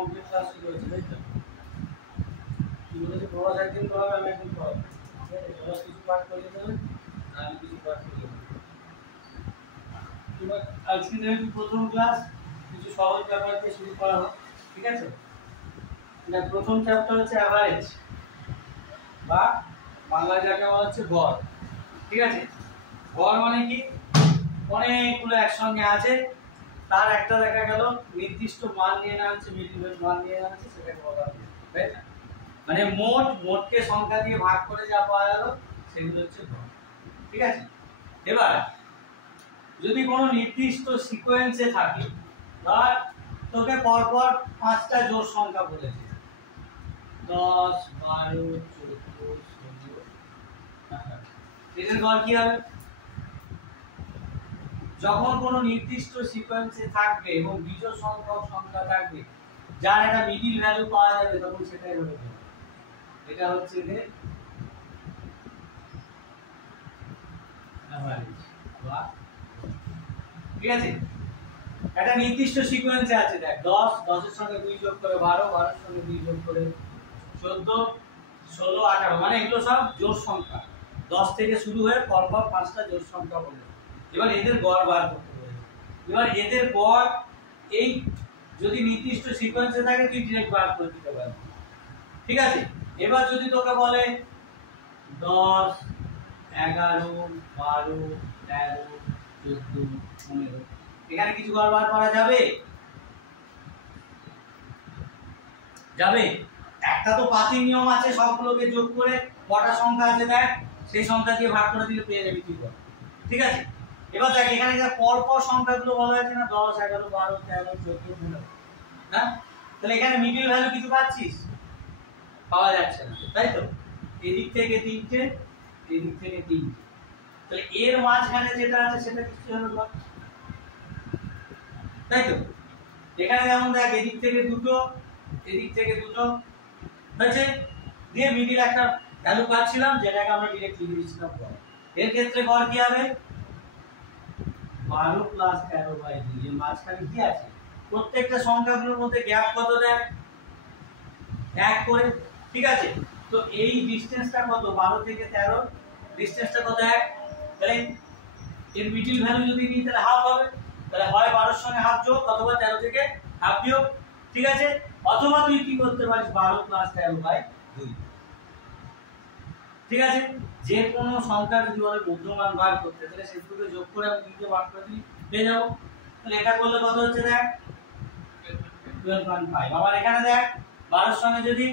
অঙ্কের ক্লাস শুরু হয়েছে, তাই তো? কি বলেছে, প্রবাস একদিন করাবে, আমি একদিন করাবো। প্রবাস কিছু পাঠ করিয়ে দেবেন, আর আমি কিছু পাঠ করিয়ে দেবো। এবার আজকে যেহেতু প্রথম ক্লাস, কিছু সহজ ব্যাপার দিয়ে শুরু করা হোক, ঠিক আছে? এটা প্রথম চ্যাপ্টার হচ্ছে অ্যাভারেজ, বা বাংলায় যাকে বলা হচ্ছে গড়, ঠিক আছে? গড় মানে কি? অনেকগুলো একসঙ্গে আছে, তার একটা দেখা গেল নির্দিষ্ট মান নিয়ে নেওয়া হচ্ছে, মিডিল মান নিয়ে নেওয়া হচ্ছে, সেটাকে বলা হয়, তাই না? মানে মোটকে সংখ্যা দিয়ে ভাগ করে যা পাওয়া গেল সেগুলো হচ্ছে গড়, ঠিক আছে? এবার যদি কোনো নির্দিষ্ট সিকোয়েন্সে থাকে, ধর তোকে পরপর 5টা জোড় সংখ্যা বলেছে, 10, 12, 14, 16, এদের গড় কি হবে? যখন কোনো নির্দিষ্ট সিকোয়েন্সে থাকবে এবং বিজোড় সংখ্যক সংখ্যা থাকবে যার একটা মিডিল ভ্যালু পাওয়া যাবে, তখন সেটাই হবে গড়। এটা হচ্ছে এদের অ্যাভারেজ, ঠিক আছে? একটা নির্দিষ্ট সিকোয়েন্সে আছে, দেখ 10, 10 এর সঙ্গে 2 যোগ করে 12, 12 এর সঙ্গে 2 যোগ করে 14, 16, 18, মানে এগুলো সব জোড় সংখ্যা। 10 থেকে শুরু হয়ে পরপর 5টা জোড় সংখ্যা বলে। এবার এদের গড় বার করতে হবে। এবার এদের গড় এই যদি নির্দিষ্ট সিকোয়েন্সে থাকে তুই ডাইরেক্ট বার করে দিতে পারবি, ঠিক আছে? এবার যদি তোকে বলে 10, 11, 12, 13, 14, 15, এখানে কিছু গড় বার করা যাবে? যাবে? একটা তো পাতির নিয়ম আছে, সবগুলোকে যোগ করে কটা সংখ্যা আছে দেখ, সেই সংখ্যা দিয়ে ভাগ করে দিলে পেয়ে যাবি তুই গড়, ঠিক আছে? এবার দেখ এখানে যে পরপর সংখ্যাগুলো বলা আছে না, 10, 11, 12, 13, 14, 15, হ্যাঁ? তাহলে এখানে মিডল ভ্যালু কিছু পাচ্ছিস? পাওয়া যাচ্ছে না, তাই তো? এদিক থেকে 3টে, এদিক থেকে 3টে, তাহলে এর মাঝখানে যেটা আছে সেটা কিছু হবে গড়, তাই তো? এখানে যেমন দেখ এদিক থেকে 2টো, এদিক থেকে 2টো হয়েছে, দিয়ে মিডল একটা ভ্যালু পাচ্ছিলাম যেটাকে আমরা ডিরেক্ট লিখে দিচ্ছিলাম গড়। এর ক্ষেত্রে গড় কি হবে? 12 + 13/2। এর মাঝখানে কি আছে? প্রত্যেকটা সংখ্যাগুলোর মধ্যে গ্যাপ কত দেখ? 1 করে, ঠিক আছে? তো এই ডিসটেন্সটা কত? 12 থেকে 13 ডিসটেন্সটা কত? 1। তাহলে এর মিডল ভ্যালু যদি নিই তাহলে হাফ হবে, তাহলে হয় 12 এর সঙ্গে হাফ যোগ অথবা 13 থেকে হাফ বিয়োগ, ঠিক আছে? অথবা তুই কি করতে পারিস, 12 + 13/2, ঠিক আছে? যে কোনো সংখ্যা যদি বলে মধ্যমান বার করতে, তাহলে সেগুলোকে যোগ করে আমি দিকে বার করে দিই, পেয়ে যাব। তাহলে এটা করলে কত হচ্ছে দেখ? 12.5। আবার এখানে দেখ 12 এর সঙ্গে যদি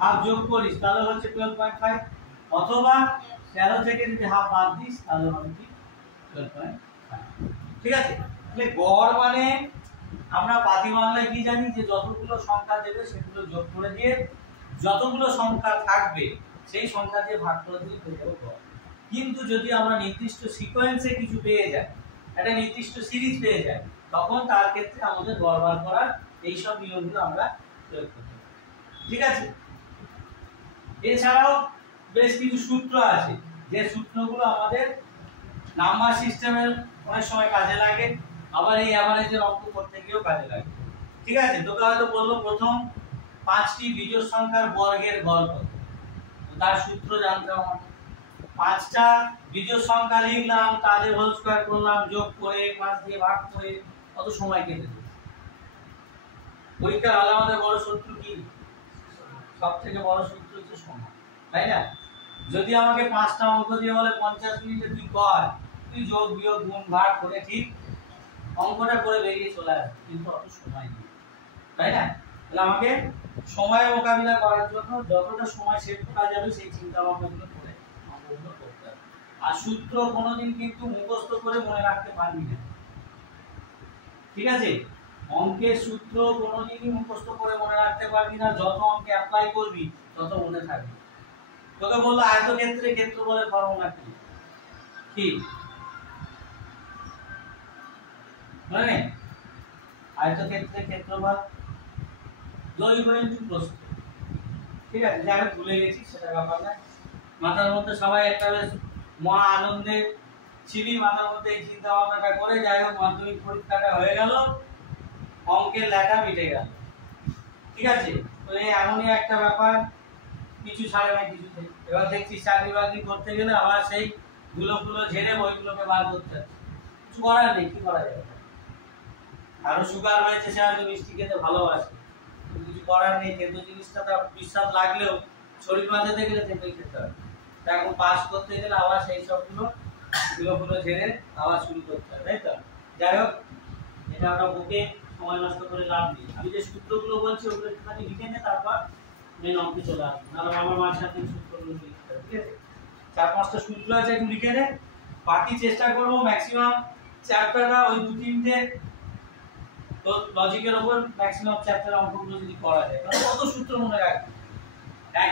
হাফ যোগ করিস তাহলে হচ্ছে 12.5, অথবা 13 থেকে যদি হাফ বাদ দিস তাহলে হবে কি 12.5, ঠিক আছে? তাহলে গড় মানে আমরা পাতি বাংলায় কি জানি, যে যতগুলো সংখ্যা দেবে সেগুলো যোগ করে দিয়ে যতগুলো সংখ্যা থাকবে সেই সংখ্যা দিয়ে ভাগ করে দিলে পেয়ে যাবো গড়। কিন্তু যদি আমরা নির্দিষ্ট সিকোয়েন্সে কিছু পেয়ে যাই, একটা নির্দিষ্ট সিরিজ পেয়ে যাই, তখন তার ক্ষেত্রে আমাদের গড় বার করার এইসব নিয়মগুলো আমরা প্রয়োগ করতে পারি, ঠিক আছে? এছাড়াও বেশ কিছু সূত্র আছে, যে সূত্রগুলো আমাদের নাম্বার সিস্টেমের অনেক সময় কাজে লাগে, আবার এই অ্যাভারেজের অঙ্ক করতে গিয়েও কাজে লাগে, ঠিক আছে? তোকে হয়তো বলবো প্রথম 5টি বিজোড় সংখ্যার বর্গের গড় কত, তার সূত্র জানতে হবে। 5টা বিজোড় সংখ্যা লিখলাম, তাদের হোল স্কয়ার করলাম, যোগ করে 5 দিয়ে ভাগ করে কত সময় কেটে দিল। পরীক্ষার হলে আমাদের বড় শত্রু কি? সবথেকে বড় শত্রু হচ্ছে সময়, তাই না? যদি আমাকে 5টা অঙ্ক দিয়ে বলে 50 মিনিটে তুই কর, তুই যোগ বিয়োগ গুণ ভাগ করে ঠিক অঙ্কটা করে বেরিয়ে চলে আসবে, কিন্তু অত সময় নেই, তাই না? তাহলে আমাকে সময় মোকাবিলা করার জন্য যতটা সময় সেভ করা যাবে সেই চিন্তা ভাবনাগুলো করে অঙ্কগুলো করতে হবে। আর সূত্র কোনোদিন কিন্তু মুখস্থ করে মনে রাখতে পারবি না, ঠিক আছে? অঙ্কের সূত্র কোনোদিনই মুখস্থ করে মনে রাখতে পারবি না, যত অঙ্কে অ্যাপ্লাই করবি তত মনে থাকবে। তোকে বললো আয়তক্ষেত্রে ক্ষেত্রফলের ফর্মুলা কি? কি মানে আয়তক্ষেত্রে ক্ষেত্রফল দৈর্ঘ্য ইনটু প্রস্থ, ঠিক আছে? যাই হোক ভুলে গেছি, সেটা ব্যাপার না। মাথার মধ্যে সবাই একটা বেশ মহা আনন্দে ছিলি, মাথার মধ্যে এই চিন্তা ভাবনাটা করে, যাই হোক মাধ্যমিক পরীক্ষাটা হয়ে গেল, অঙ্কের লেখা মিটে গেল। ঠিক আছে, তো এই এমনই একটা ব্যাপার, কিছু ছাড়ে না কিছুতে। এবার দেখছি চাকরি বাকরি করতে গেলে আবার সেই গুলো ঝেড়ে বইগুলোকে বার করতে হচ্ছে, কিছু করার নেই, কি করা যাবে। আরো সুগার হয়েছে, সে হয়তো মিষ্টি খেতে ভালোবাসে, কিছু করার নেই। তেতো জিনিসটা তার বিস্বাদ লাগলেও শরীর বাঁচাতে গেলে তেতোই খেতে হবে। এখন পাস করতে গেলে আবার সেই সবগুলো গুলো ঝেড়ে আবার শুরু করতে হবে, তাই তো? যাই হোক, এটা আমরা বুকে সময় নষ্ট করে লাভ নেই। আমি যে সূত্রগুলো বলছি ওগুলো একটুখানি লিখে নে, তারপর মেন অঙ্কে চলে আসবে। নাহলে আমার মার সাথে সূত্রগুলো লিখতে হবে, ঠিক আছে? 4-5টা সূত্র আছে, একটু লিখে নে। বাকি চেষ্টা করব ম্যাক্সিমাম চ্যাপ্টারটা ওই 2-3টে তো লজিকের উপর ম্যাক্সিমাম চ্যাপ্টার অঙ্কগুলো যদি করা যায়, কারণ কত সূত্র মনে রাখবে।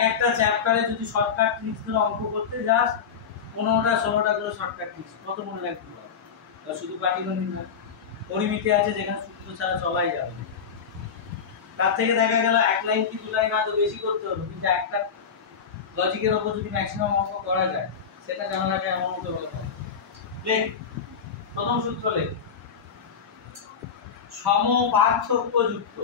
একটা চ্যাপ্টারে যদি শর্টকাট ট্রিক্স ধরে অঙ্ক করতে যাস, 15টা-16টা করে শর্টকাট ট্রিক্স, কত মনে রাখতে পারবে? শুধু পাটিগণিত না, পরিমিতি আছে যেখানে সূত্র ছাড়া চলাই যাবে। তার থেকে দেখা গেল 1 লাইন কি 2 লাইন আরো বেশি করতে হবে, কিন্তু একটা লজিকের উপর যদি ম্যাক্সিমাম অঙ্ক করা যায়, সেটা জানা লাগে এমন হতে পারে। লেখ, প্রথম সূত্র লেখ। সমপার্থক্যযুক্ত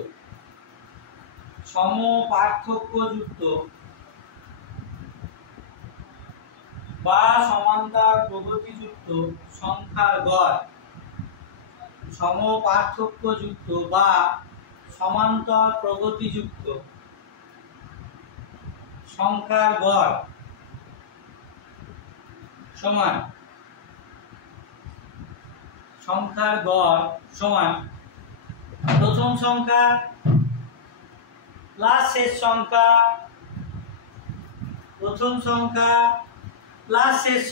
বা সমান্তরাল প্রগতিযুক্ত সংখ্যার গড়। সমপার্থক্যযুক্ত বা সমান্তরাল প্রগতিযুক্ত সংখ্যার গড় সমান প্রথম সংখ্যা প্লাস শেষ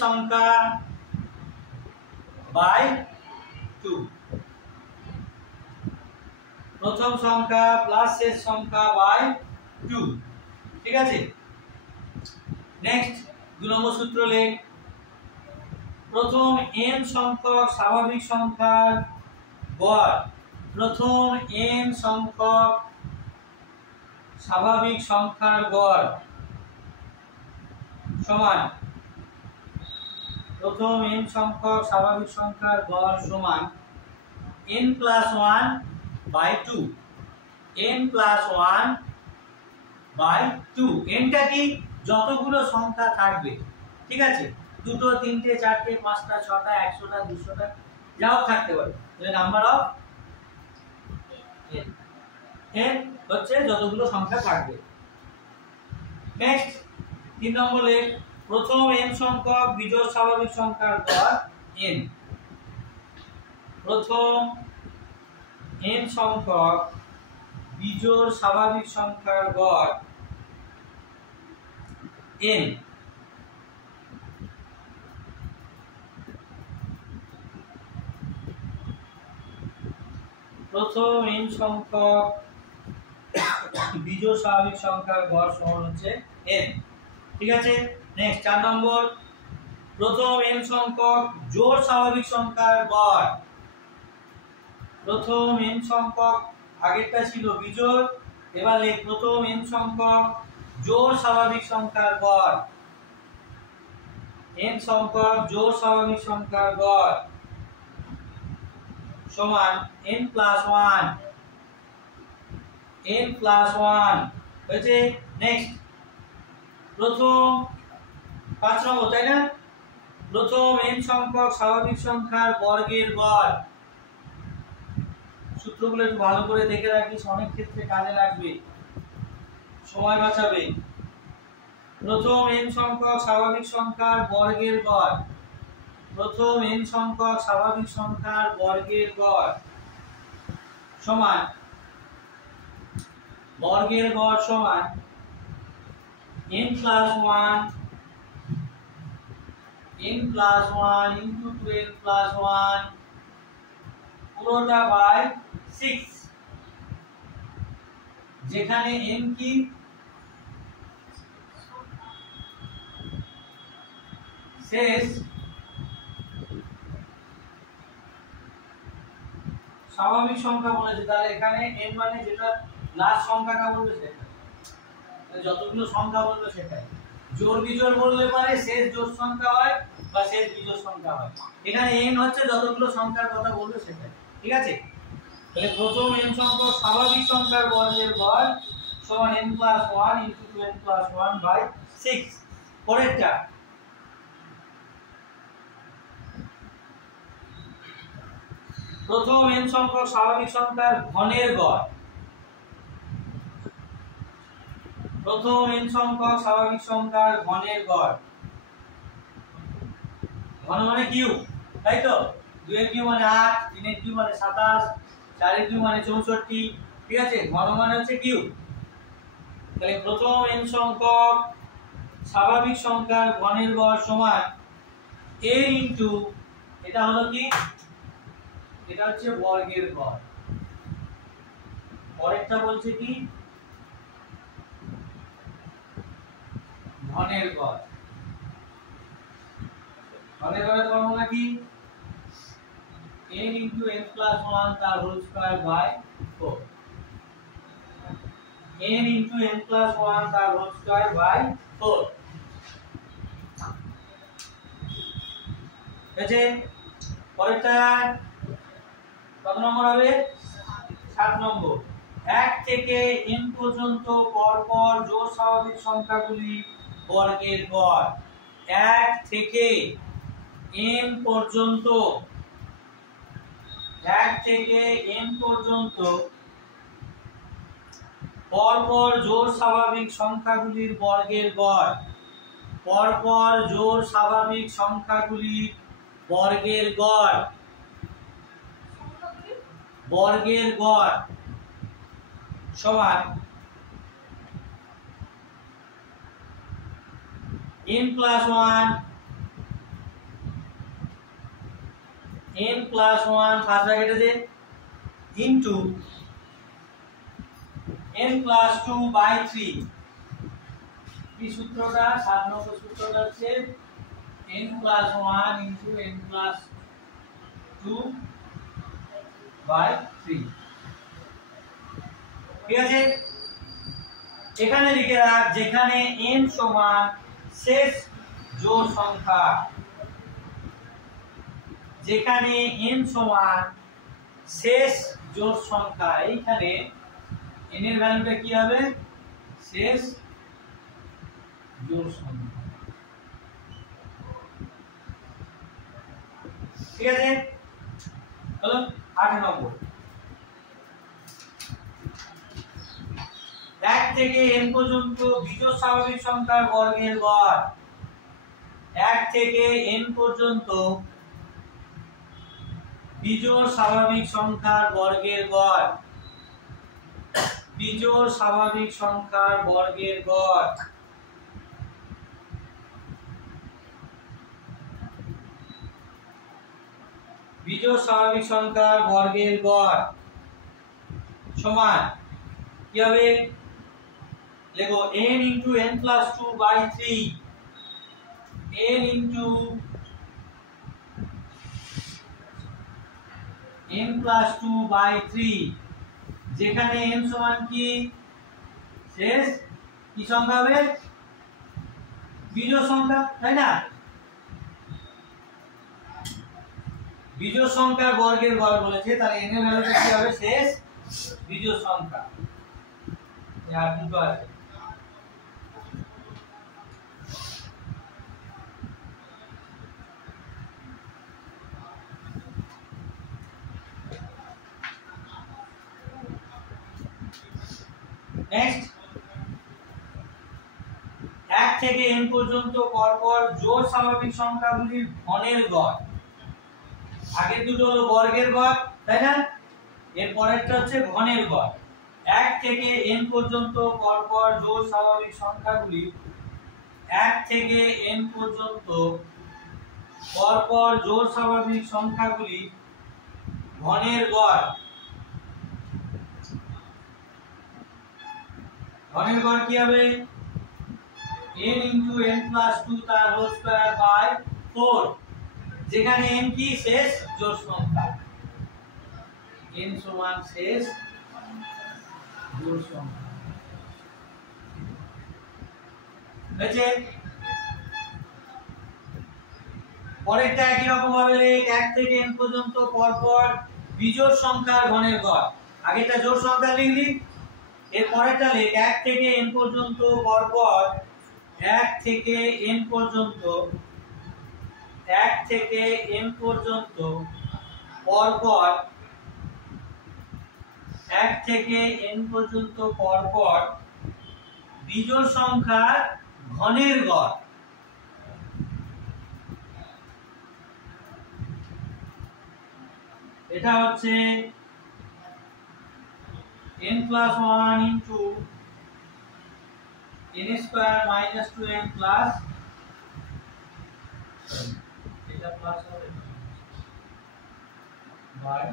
সংখ্যা, বাই 2। প্রথম সংখ্যা প্লাস শেষ সংখ্যা বাই 2, ঠিক আছে? নেক্সট 2 নম্বর সূত্র লেখ। প্রথম n সংখ্যক স্বাভাবিক সংখ্যার গড়। প্রথম n সংখ্যক স্বাভাবিক সংখ্যার গড় সমান প্রথম n সংখ্যক স্বাভাবিক সংখ্যার গড় সমান n + 1 বাই 2। n + 1 by 2। nটা কি? যতগুলো সংখ্যা থাকবে, ঠিক আছে? 2, 3, 4, 5, 6, 100, 200 যাও থাকতে পারে, নাম্বার অফ n হচ্ছে যতগুলো সংখ্যা থাকবে। নেক্সট 3 নম্বর লেখ। প্রথম n সংখ্যক বিজোড় স্বাভাবিক সংখ্যার গড় n। প্রথম n সংখ্যক বিজোড় স্বাভাবিক সংখ্যার গড় n। প্রথম n সংখ্যক বিজোড় স্বাভাবিক সংখ্যার গড় সমান হচ্ছে n, ঠিক আছে? নেক্সট 4 নম্বর। প্রথম n সংখ্যক জোড় স্বাভাবিক সংখ্যার গড়। প্রথম n সংখ্যক, আগেরটা ছিল বিজোড়, এবার লেখ প্রথম n সংখ্যক জোড় স্বাভাবিক সংখ্যার গড়। n সংখ্যক জোড় স্বাভাবিক সংখ্যার গড় সমান n + 1। n + 1 হয়েছে। নেক্সট প্রথম 5 নম্বর, তাই না? প্রথম n সংখ্যক স্বাভাবিক সংখ্যার বর্গের গড়। সূত্রগুলো একটু ভালো করে দেখে রাখিস, অনেক ক্ষেত্রে কাজে লাগবে, সময় বাঁচাবে। প্রথম n সংখ্যক স্বাভাবিক সংখ্যার বর্গের গড়। প্রথম n সংখ্যক স্বাভাবিক সংখ্যার বর্গের গড় সমান n + 1 into 2n + 1 পুরোটা বাই 6, যেখানে n কি? শেষ স্বাভাবিক সংখ্যা বলেছে, তাহলে এখানে n মানে যেটা লাস্ট সংখ্যাটা বলবে সেটা, যতগুলো সংখ্যা বলবে সেটাই। জোড় বিজোড় বললে পারে শেষ জোড় সংখ্যা হয় বা শেষ বিজোড় সংখ্যা হয়। এখানে n হচ্ছে যতগুলো সংখ্যার কথা বলবে সেটাই, ঠিক আছে? তাহলে প্রথম n সংখ্যক স্বাভাবিক সংখ্যার বর্গের গড় সমান n + 1 * 2n + 1/6। পরেরটা প্রথম n সংখ্যক স্বাভাবিক সংখ্যার ঘনের গড়, প্রথম n সংখ্যক স্বাভাবিক সংখ্যার ঘনের গড়, ঘন মানে কিউব, তাই তো? 2 এর কিউব মানে 8, 3 এর কিউব মানে 27, 4 এর কিউব মানে 64, ঠিক আছে? ঘন মানে হচ্ছে কিউব। তাহলে প্রথম n সংখ্যক স্বাভাবিক সংখ্যার ঘনের গড় সমান a ইনটু, এটা হলো কি, এটা হচ্ছে বর্গের গড়। পরেরটা বলছে কি, ঘনের গড়। ঘনের গড়ের ফর্মুলা কি, n * n + 1 তার whole square by 4, n * n + 1 তার হোল স্কয়ার বাই 4। আছে পরেরটা কত নম্বর হবে? 7 নম্বর। 1 থেকে n পর্যন্ত পরপর জোড় স্বাভাবিক সংখ্যাগুলি বর্গের গড়। 1 থেকে n পর্যন্ত, 1 থেকে n পর্যন্ত পরপর জোড় স্বাভাবিক সংখ্যাগুলির বর্গের গড়, পরপর জোড় স্বাভাবিক সংখ্যাগুলির বর্গের গড়, বর্গের গড় সমান n + 1, n + 1 ফার্স্ট ব্র্যাকেটে দে, ইনটু n + 2/3। কি সূত্রটা? 7 নম্বর সূত্রটা হচ্ছে n + 1 * n + 2/3। ঠিক আছে? এখানে লিখে রাখ, যেখানে n সমান শেষ জোড় সংখ্যা, যেখানে n সমান শেষ জোড় সংখ্যা, এইখানে n এর ভ্যালুটা কি হবে? শেষ জোড় সংখ্যা। ঠিক আছে? চলো 8 নম্বর। 1 থেকে n পর্যন্ত বিজোড় স্বাভাবিক সংখ্যার বর্গের গড়। 1 থেকে n পর্যন্ত বিজোড় স্বাভাবিক সংখ্যার বর্গের গড়, বিজোড় স্বাভাবিক সংখ্যার বর্গের গড় বিজোড় স্বাভাবিক সংখ্যার বর্গের গড় সমান কি হবে? লেখো n * n + 2/3, n * n + 2/3, যেখানে n সমান কি? শেষ কি সংখ্যা হবে? বিজোড় সংখ্যা, তাই না? বিজোড় সংখ্যার বর্গের গড় বলেছে, তাহলে n এর ভ্যালুটা কি হবে? শেষ বিজোড় সংখ্যা। আর দুটো আছে। নেক্সট, 1 থেকে n পর্যন্ত পরপর জোড় স্বাভাবিক সংখ্যাগুলির ঘনের গড়। আগের দুটো হলো বর্গের গড়, তাই না? এর পরেরটা হচ্ছে ঘনের গড়। 1 থেকে n পর্যন্ত পরপর জোড় স্বাভাবিক সংখ্যাগুলি, 1 থেকে n পর্যন্ত পরপর জোড় স্বাভাবিক সংখ্যাগুলি ঘনের গড়। ঘনের গড় কি হবে? n * n + 2 তার হোল স্কয়ার বাই 4, যেখানে n কি? শেষ জোড় সংখ্যা। n সমান শেষ জোড় সংখ্যা। হয়েছে? পরেরটা একই রকম ভাবে লিখ, 1 থেকে n পর্যন্ত পরপর বিজোড় সংখ্যার ঘনের গড়। আগেটা জোড় সংখ্যা লিখলি, এর পরেরটা লিখ 1 থেকে n পর্যন্ত পরপর 1 থেকে n পর্যন্ত 1 থেকে n পর্যন্ত পরপর 1 থেকে n পর্যন্ত পরপর বিজোড় সংখ্যার ঘনের গড়। এটা হচ্ছে n plus 1 into n square minus 2n plus এটা প্লাস হবে বাই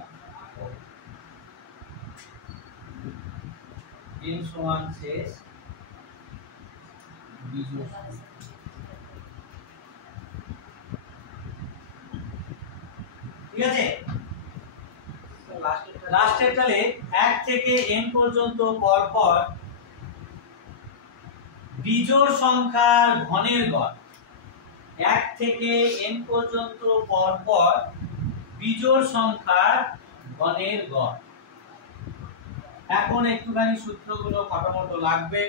n সমান শেষ বিজোড় সংখ্যা। ঠিক আছে, লাস্টেরটা লিখ 1 থেকে n পর্যন্ত পরপর বিজোড় সংখ্যার ঘনের গড়। 1 থেকে n পর্যন্ত পরপর বিজোড় সংখ্যার ঘনের গড়। এখন একটুখানি সূত্রগুলো ফটাফট লাগবে,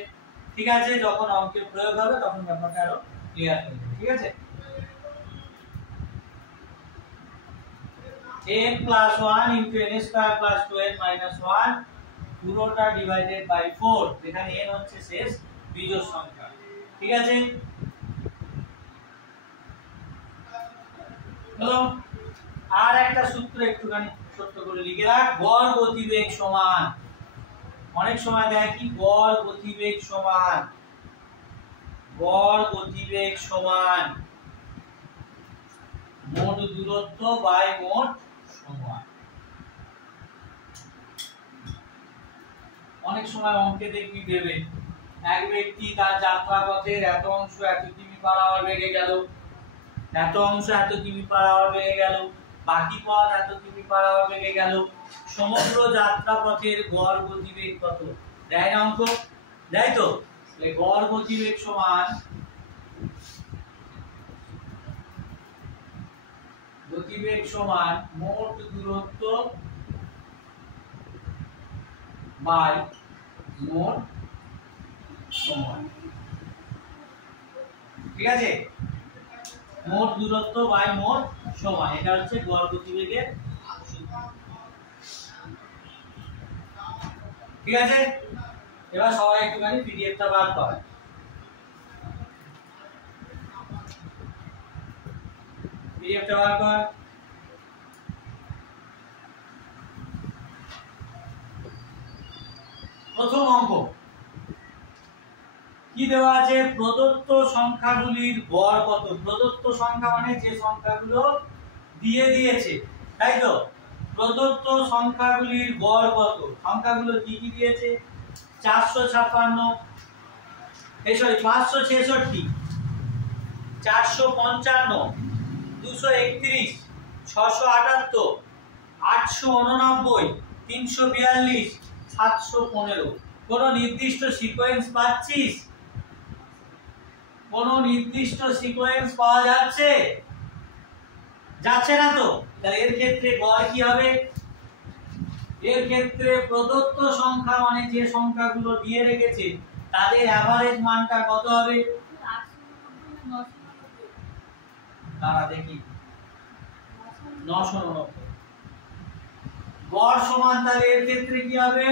ঠিক আছে? যখন অঙ্কের প্রয়োগ হবে তখন ব্যাপারটা আরো ক্লিয়ার হয়ে যাবে। ঠিক আছে, n plus 1 into n square plus 2n minus 1 পুরোটা ডিভাইডেড বাই 4, এখানে n হচ্ছে শেষ বিজোড় সংখ্যা। ঠিক আছে, হলো। আর একটা সূত্র একটুখানি ছোট্ট করে লিখে রাখ, গড় গতিবেগ সমান, অনেক সময় দেখি গড় গতিবেগ সমান, গড় গতিবেগ সমান মোট দূরত্ব বাই মোট সময়। অনেক সময় অঙ্কে দেখবি দেবে এক ব্যক্তি তার যাত্রাপথের এত অংশ এত কিমি পার আওয়ার বেগে গেল, এত অংশ এত কিমি পার আওয়ার বেগে গেল, বাকি পথ এত কিমি পার আওয়ার বেগে গেল, সমগ্র যাত্রাপথের গড় গতিবেগ কত দেয় না অঙ্ক? দেয় তো? তাহলে গড় গতিবেগ সমান গতিবেগ সমান মোট দূরত্ব বাই মোট সময়। ঠিক আছে, মোট দূরত্ব বাই মোট সময়, এটা হচ্ছে গড় গতিবেগের সূত্র। ঠিক আছে, এবার সবাই একটুখানি পিডিএফটা বার কর। পিডিএফটা বার কর। প্রথম অঙ্ক কি দেওয়া আছে? প্রদত্ত সংখ্যাগুলির গড় কত? প্রদত্ত সংখ্যা মানে যে সংখ্যাগুলো দিয়ে দিয়েছে, তাই তো? প্রদত্ত সংখ্যাগুলির গড় কত? সংখ্যাগুলো কি কি দিয়েছে? 456, এই সরি 566, 455, 231, 678, 889, 342, 715। কোন নির্দিষ্ট সিকোয়েন্স পাচ্ছিস? কোন নির্দিষ্ট সিকোয়েন্স পাওয়া যাচ্ছে? যাচ্ছে না তো? তাহলে এর ক্ষেত্রে গড় কি হবে? এর ক্ষেত্রে প্রদত্ত সংখ্যা মানে যে সংখ্যাগুলো দিয়ে রেখেছে তাদের এভারেজ মানটা কত হবে? তারা দেখি 999। গড় সমান তাহলে এর ক্ষেত্রে কি হবে?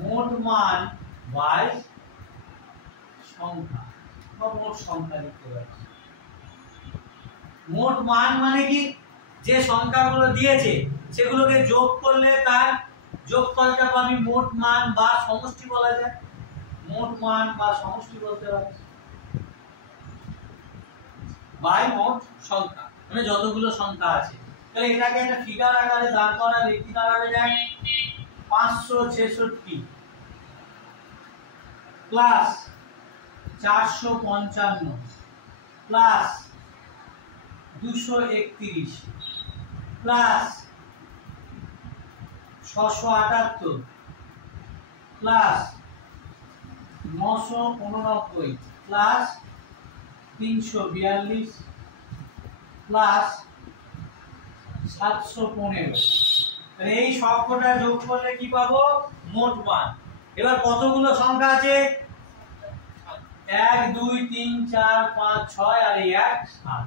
মোট মান বাই সংখ্যা বা মোট সংখ্যা লিখতে পারছি। মোট মান মানে কি? যে সংখ্যাগুলো দিয়েছে সেগুলোকে যোগ করলে তার যোগফলটা পাবি মোট মান বা সমষ্টি বলা যায়। মোট মান বা সমষ্টি বলতে পারি বাই মোট সংখ্যা, মানে যতগুলো সংখ্যা আছে। তাহলে এটাকে একটা ফিগার আকারে দাঁড় করা লিখতে দাঁড়াবে যায় 566 plus 455 plus 231 plus 678 plus 989 plus 342 plus 715। তাহলে এই সবকটা যোগ করলে কি পাবো? মোট মান। এবার কতগুলো সংখ্যা আছে? 1 2 3 4 5 6 আর এই 1 7।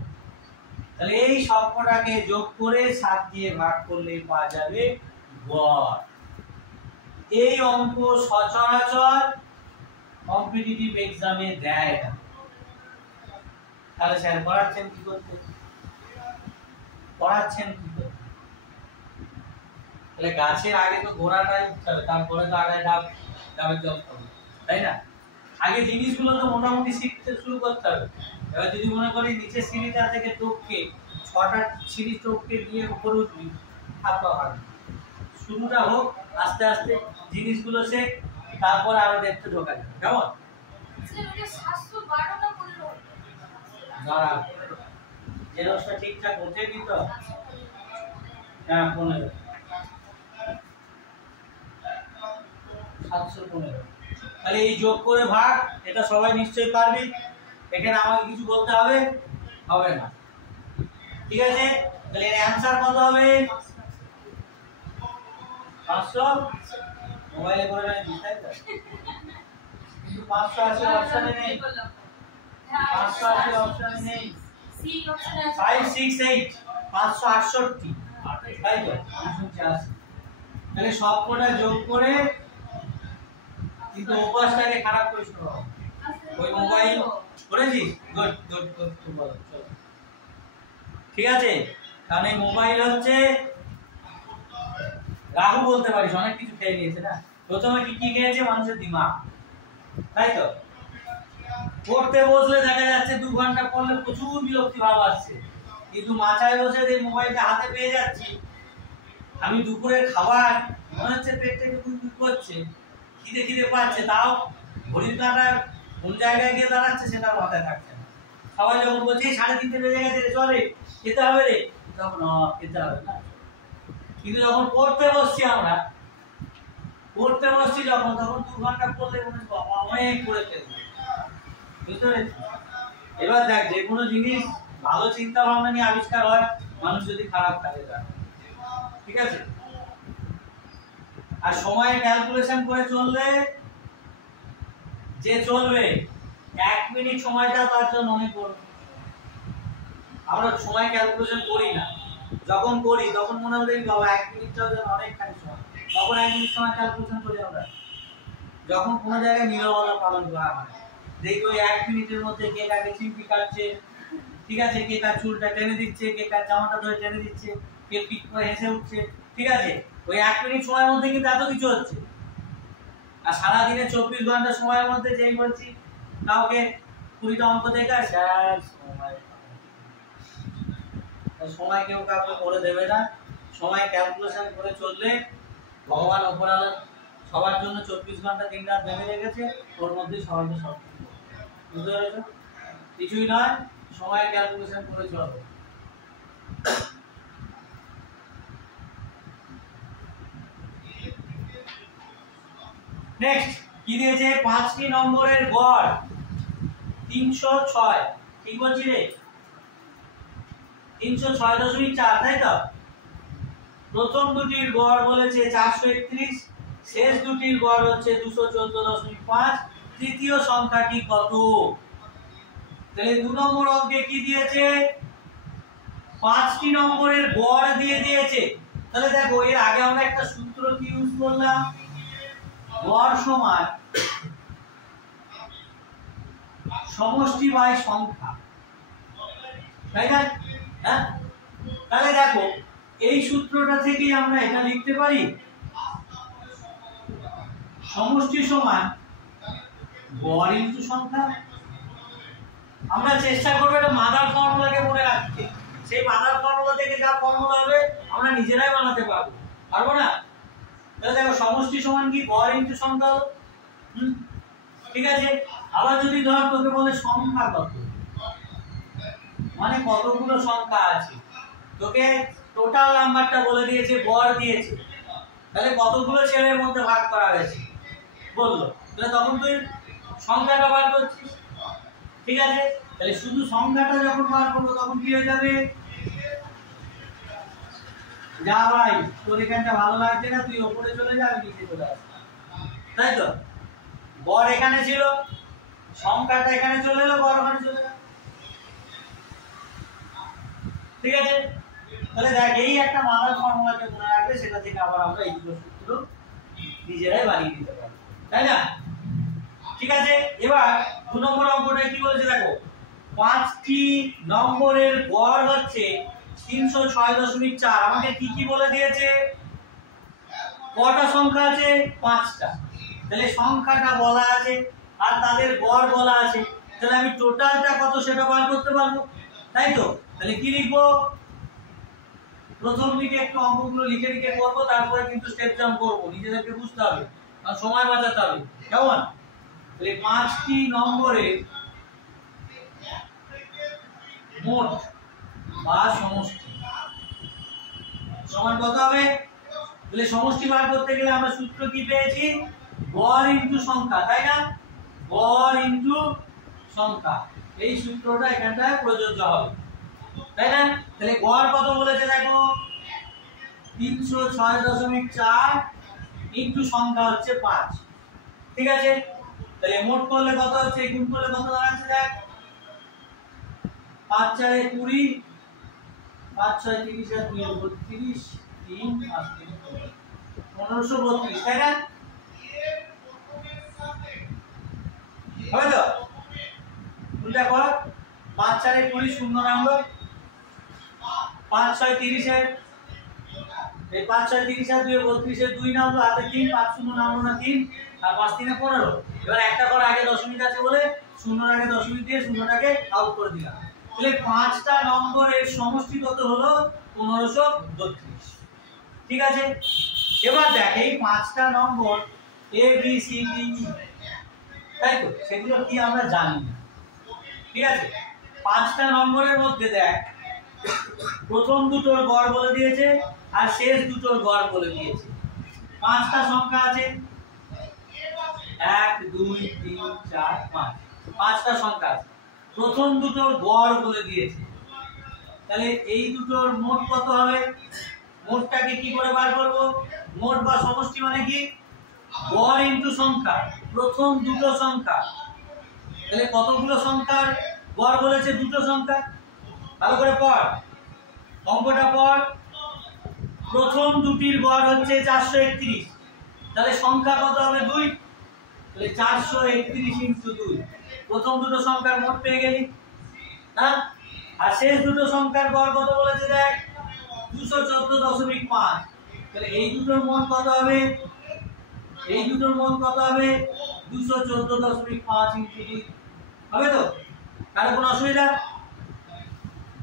তাহলে এই সবকটাকে যোগ করে 7 দিয়ে ভাগ করলে পাওয়া যাবে গড়। এই অঙ্ক সচরাচর কম্পিটিটিভ এক্সামে দেয় না। তাহলে স্যার পড়াচ্ছেন কি করতে? তাহলে গাছের আগে তো গোড়াটাই উঠতে হবে, তারপরে তো আগে ডাবের জল খাবে, তাই না? আগে জিনিসগুলো তো মোটামুটি শিখতে শুরু করতে হবে। এবার যদি মনে করি নিচের সিঁড়িটা থেকে টপকে 6টা সিঁড়ি টপকে গিয়ে উপরে উঠবি, হাত পা ভাঙবে। শুরুটা হোক, আস্তে আস্তে জিনিসগুলো শেখ, তারপর আরো দেখতে ঢোকা যাবে। কেমন? জেরক্সটা ঠিকঠাক হচ্ছে কি তো? হ্যাঁ 15। 715। তাহলে এই যোগ করে ভাগ, এটা সবাই নিশ্চয়ই পারবি। এখানে আমাকে কিছু বলতে হবে না, ঠিক আছে? তাহলে এর অ্যানসার কত হবে? 500। মোবাইলে করে রাখি, তাই তো? কিন্তু 580 অপশনে নেই। 580 অপশনে নেই। 568 568, তাই তো? 580। তাহলে সবকটা যোগ করে, কিন্তু অভ্যাসটাকে খারাপ করিস না। ওই মোবাইল করেছিস? গুড গুড গুড, চলো ঠিক আছে। কারণ এই মোবাইল হচ্ছে রাহু বলতে পারিস, অনেক কিছু খেয়ে নিয়েছে না। প্রথমে কি খেয়েছে? মানুষের দিমাগ, তাই তো? পড়তে বসলে দেখা যাচ্ছে 2 ঘন্টা পড়লে প্রচুর বিরক্তি ভাব আসছে, কিন্তু মাথায় বসে এই মোবাইলটা হাতে পেয়ে যাচ্ছি। আমি দুপুরের খাবার মনে হচ্ছে পেটটাকে কুড়কুড় করছে, খিদে পাচ্ছে, তাও ঘড়ির কাঁটা কোন জায়গায় গিয়ে দাঁড়াচ্ছে সেটা মাথায় থাকছে না। সবাই যখন বলছে 3:30 বেজে গেছে রে, চলে খেতে হবে রে, তখন খেতে হবে না। কিন্তু যখন পড়তে বসছি যখন, তখন 2 ঘন্টা পড়লে মনে হচ্ছে বাবা অনেক পড়ে ফেলবো, বুঝতে পেরেছি? এবার দেখ, যে কোনো জিনিস ভালো চিন্তা ভাবনা নিয়ে আবিষ্কার হয়, মানুষ যদি খারাপ কাজে যায়, ঠিক আছে? আর সময়ের ক্যালকুলেশন করে চললে যে চলবে, 1 মিনিট সময়টা তার জন্য অনেক বড়। আমরা সময় ক্যালকুলেশন করি না, যখন করি তখন মনে হবে বাবা 1 মিনিটটাও যেন অনেকখানি সময়, তখন 1 মিনিট সময় ক্যালকুলেশন করি আমরা। যখন কোনো জায়গায় নীরবতা পালন করা হয়, দেখো 1 মিনিটের মধ্যে কে কাকে চিমটি কাটছে, ঠিক আছে? কে কার চুলটা টেনে দিচ্ছে, কে কার জামাটা ধরে টেনে দিচ্ছে, কে পিক করে হেসে উঠছে, ঠিক আছে? ওই 1 মিনিট সময়ের মধ্যে কিন্তু এত কিছু হচ্ছে। আর সারা দিনে 24 ঘন্টা সময়ের মধ্যে যেই বলছি কাউকে 20টা অঙ্ক দেখা, স্যার সময় কেউ কাউকে করে দেবে না। সময় ক্যালকুলেশন করে চললে ভগবান উপরালা সবার জন্য 24 ঘন্টা দিন রাত ভেবে রেখেছে, ওর মধ্যে সবাইকে সব বুঝতে পেরেছো? কিছুই নয়, সময় ক্যালকুলেশন করে চলো। নেক্সট কি দিয়েছে? 5টি নম্বরের গড় 306। ঠিক বলছি রে? 306.4, তাই তো? প্রথম দুটির গড় বলেছে 431, শেষ দুটির গড় হচ্ছে 214.5। তৃতীয় সংখ্যাটি কত? তাহলে 2 নম্বর অঙ্কে কি দিয়েছে? 5টি নম্বরের গড় দিয়ে দিয়েছে। তাহলে দেখো, এর আগে আমরা একটা সূত্র কি ইউজ করলাম? গড় সমান সমষ্টি বাই সংখ্যা, তাই না? হ্যাঁ, তাহলে দেখো এই সূত্রটা থেকেই আমরা এটা লিখতে পারি, সমষ্টি সমান গড় ইনটু সংখ্যা। আমরা চেষ্টা করব এটা মাদার ফর্মুলাকে মনে রাখতে, সেই মাদার ফর্মুলা থেকে যা ফর্মুলা হবে আমরা নিজেরাই বানাতে পারবো না? তাহলে দেখো সমষ্টি সমান কি? গড় ইনটু সংখ্যা, ঠিক আছে? আবার যদি ধর তোকে বলে সংখ্যা কত, মানে কতগুলো সংখ্যা আছে, তোকে টোটাল নাম্বারটা বলে দিয়েছে, গড় দিয়েছে, তাহলে কতগুলো ছেলের মধ্যে ভাগ করা হয়েছে বললো, তাহলে তখন তুই সংখ্যাটা বার করছিস, ঠিক আছে? তাহলে শুধু সংখ্যাটা যখন বার করবো তখন কি হয়ে যাবে? যা ভাই তোর এখানটা ভালো লাগছে না, তুই ওপরে চলে যা, আমি নিচে চলে আসবো, তাই তো? গড় এখানে ছিল, সংখ্যাটা এখানে চলে এলো, গড় ওখানে চলে গেল, ঠিক আছে? তাহলে দেখ এই একটা মাদার ফর্মুলাকে মনে রাখবে, সেটা থেকে আবার আমরা এই দুটো সূত্র নিজেরাই বানিয়ে দিতে পারবো, তাই না? ঠিক আছে, এবার 2 নম্বর অঙ্কটা কি বলেছে দেখো, 5টি নম্বরের গড় হচ্ছে 306.4। আমাকে কি কি বলে দিয়েছে? কটা সংখ্যা আছে? 5টা। তাহলে সংখ্যাটা বলা আছে আর তাদের গড় বলা আছে, তাহলে আমি টোটালটা কত সেটা বার করতে পারবো, তাই তো? তাহলে কি লিখবো? প্রথম দিকে একটু অঙ্কগুলো লিখে লিখে করবো, তারপরে কিন্তু স্টেপ জাম্প করবো, নিজেদেরকে বুঝতে হবে আর সময় বাঁচাতে হবে, কেমন? তাহলে 5টি নম্বরে মোট বা সমষ্টি সমান কত হবে? তাহলে সমষ্টি বার করতে গেলে আমরা সূত্র কি পেয়েছি? গড় ইনটু সংখ্যা, তাই না? গড় ইনটু সংখ্যা, এই সূত্রটা এখানটায় প্রযোজ্য হবে, তাই না? তাহলে গড় কত বলেছে দেখো, 306.4 ইনটু সংখ্যা হচ্ছে 5, ঠিক আছে? তাহলে মোট করলে কত হচ্ছে, গুণ করলে কত দাঁড়াচ্ছে দেখ, 5 4 এ 20, 5 6 30 আর 2 32, 3 5 3 1532, তাই না? হবে তো? উল্টা কর, 5 4 এ 20 শূন্য নামলো, 5 6 30 এর এই 5 6 30 আর 2 32 এর 2 নামলো, হাতে 3, 5 শূন্য নামলো না 3, আর 5 3 এ 15। এবার একটা ঘর আগে দশমিক আছে বলে শূন্যর আগে দশমিক দিয়ে শূন্যটাকে আউট করে দিলাম। তাহলে 5টা নম্বরের সমষ্টি কত হলো? 1532, ঠিক আছে? এবার দেখ এই 5টা নম্বর A B C D E, তাই তো? সেগুলো কি আমরা জানি না, ঠিক আছে? 5টা নম্বরের মধ্যে দেখ প্রথম দুটোর গড় বলে দিয়েছে আর শেষ দুটোর গড় বলে দিয়েছে। 5টা সংখ্যা আছে, 1 2 3 4 5, 5টা সংখ্যা আছে, প্রথম দুটোর গড় বলে দিয়েছে। তাহলে এই দুটোর মোট কত হবে? মোটটাকে কি করে বার করব? মোট বা সমষ্টি মানে কি? গড় ইনটু সংখ্যা, প্রথম দুটো সংখ্যা। তাহলে কতগুলো সংখ্যার গড় বলেছে? দুটো সংখ্যা। ভালো করে পড়, অঙ্কটা পড়। প্রথম দুটির গড় হচ্ছে 431, তাহলে সংখ্যা কত হবে? 2। তাহলে 431 ইনটু 2, প্রথম দুটো সংখ্যার মোট পেয়ে গেলি, হ্যাঁ? আর শেষ দুটো সংখ্যার গড় কত বলেছে দেখ, 214.5। তাহলে এই দুটোর মোট কত হবে? এই দুটোর মোট কত হবে? 214.5 ইনটু 2, হবে তো? কারো কোনো অসুবিধা?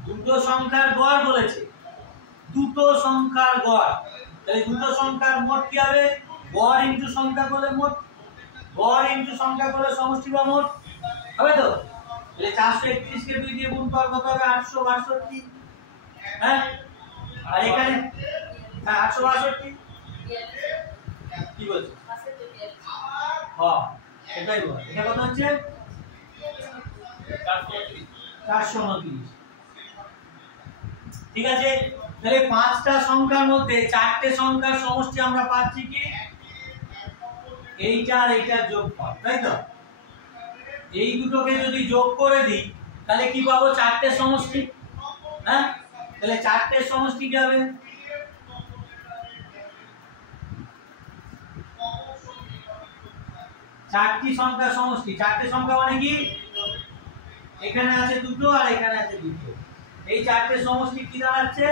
দুটো সংখ্যার গড় বলেছে, দুটো সংখ্যার গড়, তাহলে দুটো সংখ্যার মোট কি হবে? গড় ইনটু সংখ্যা করলে মোট, গড় ইনটু সংখ্যা করলে সমষ্টি বা মোট, হবে তো? তাহলে 431 কে 2 দিয়ে গুণ কর, কত হবে? 862, হ্যাঁ? আর এখানে হ্যাঁ 862, কি বলছো? হ্যাঁ সেটাই বল, এটা কত হচ্ছে? 429, ঠিক আছে? তাহলে 5টা সংখ্যার মধ্যে 4টে সংখ্যার সমষ্টি আমরা পাচ্ছি কি? এইটা আর এইটার যোগফল, তাই তো? এই দুটোকে যদি যোগ করে দিই তাহলে কি পাবো? 4টে সমষ্টি, হ্যাঁ? তাহলে 4টে সমষ্টি কি হবে? চারটি সংখ্যার সমষ্টি, 4টে সংখ্যা মানে কি? এখানে আছে দুটো আর এখানে আছে দুটো, এই 4টে সমষ্টি কি দাঁড়াচ্ছে?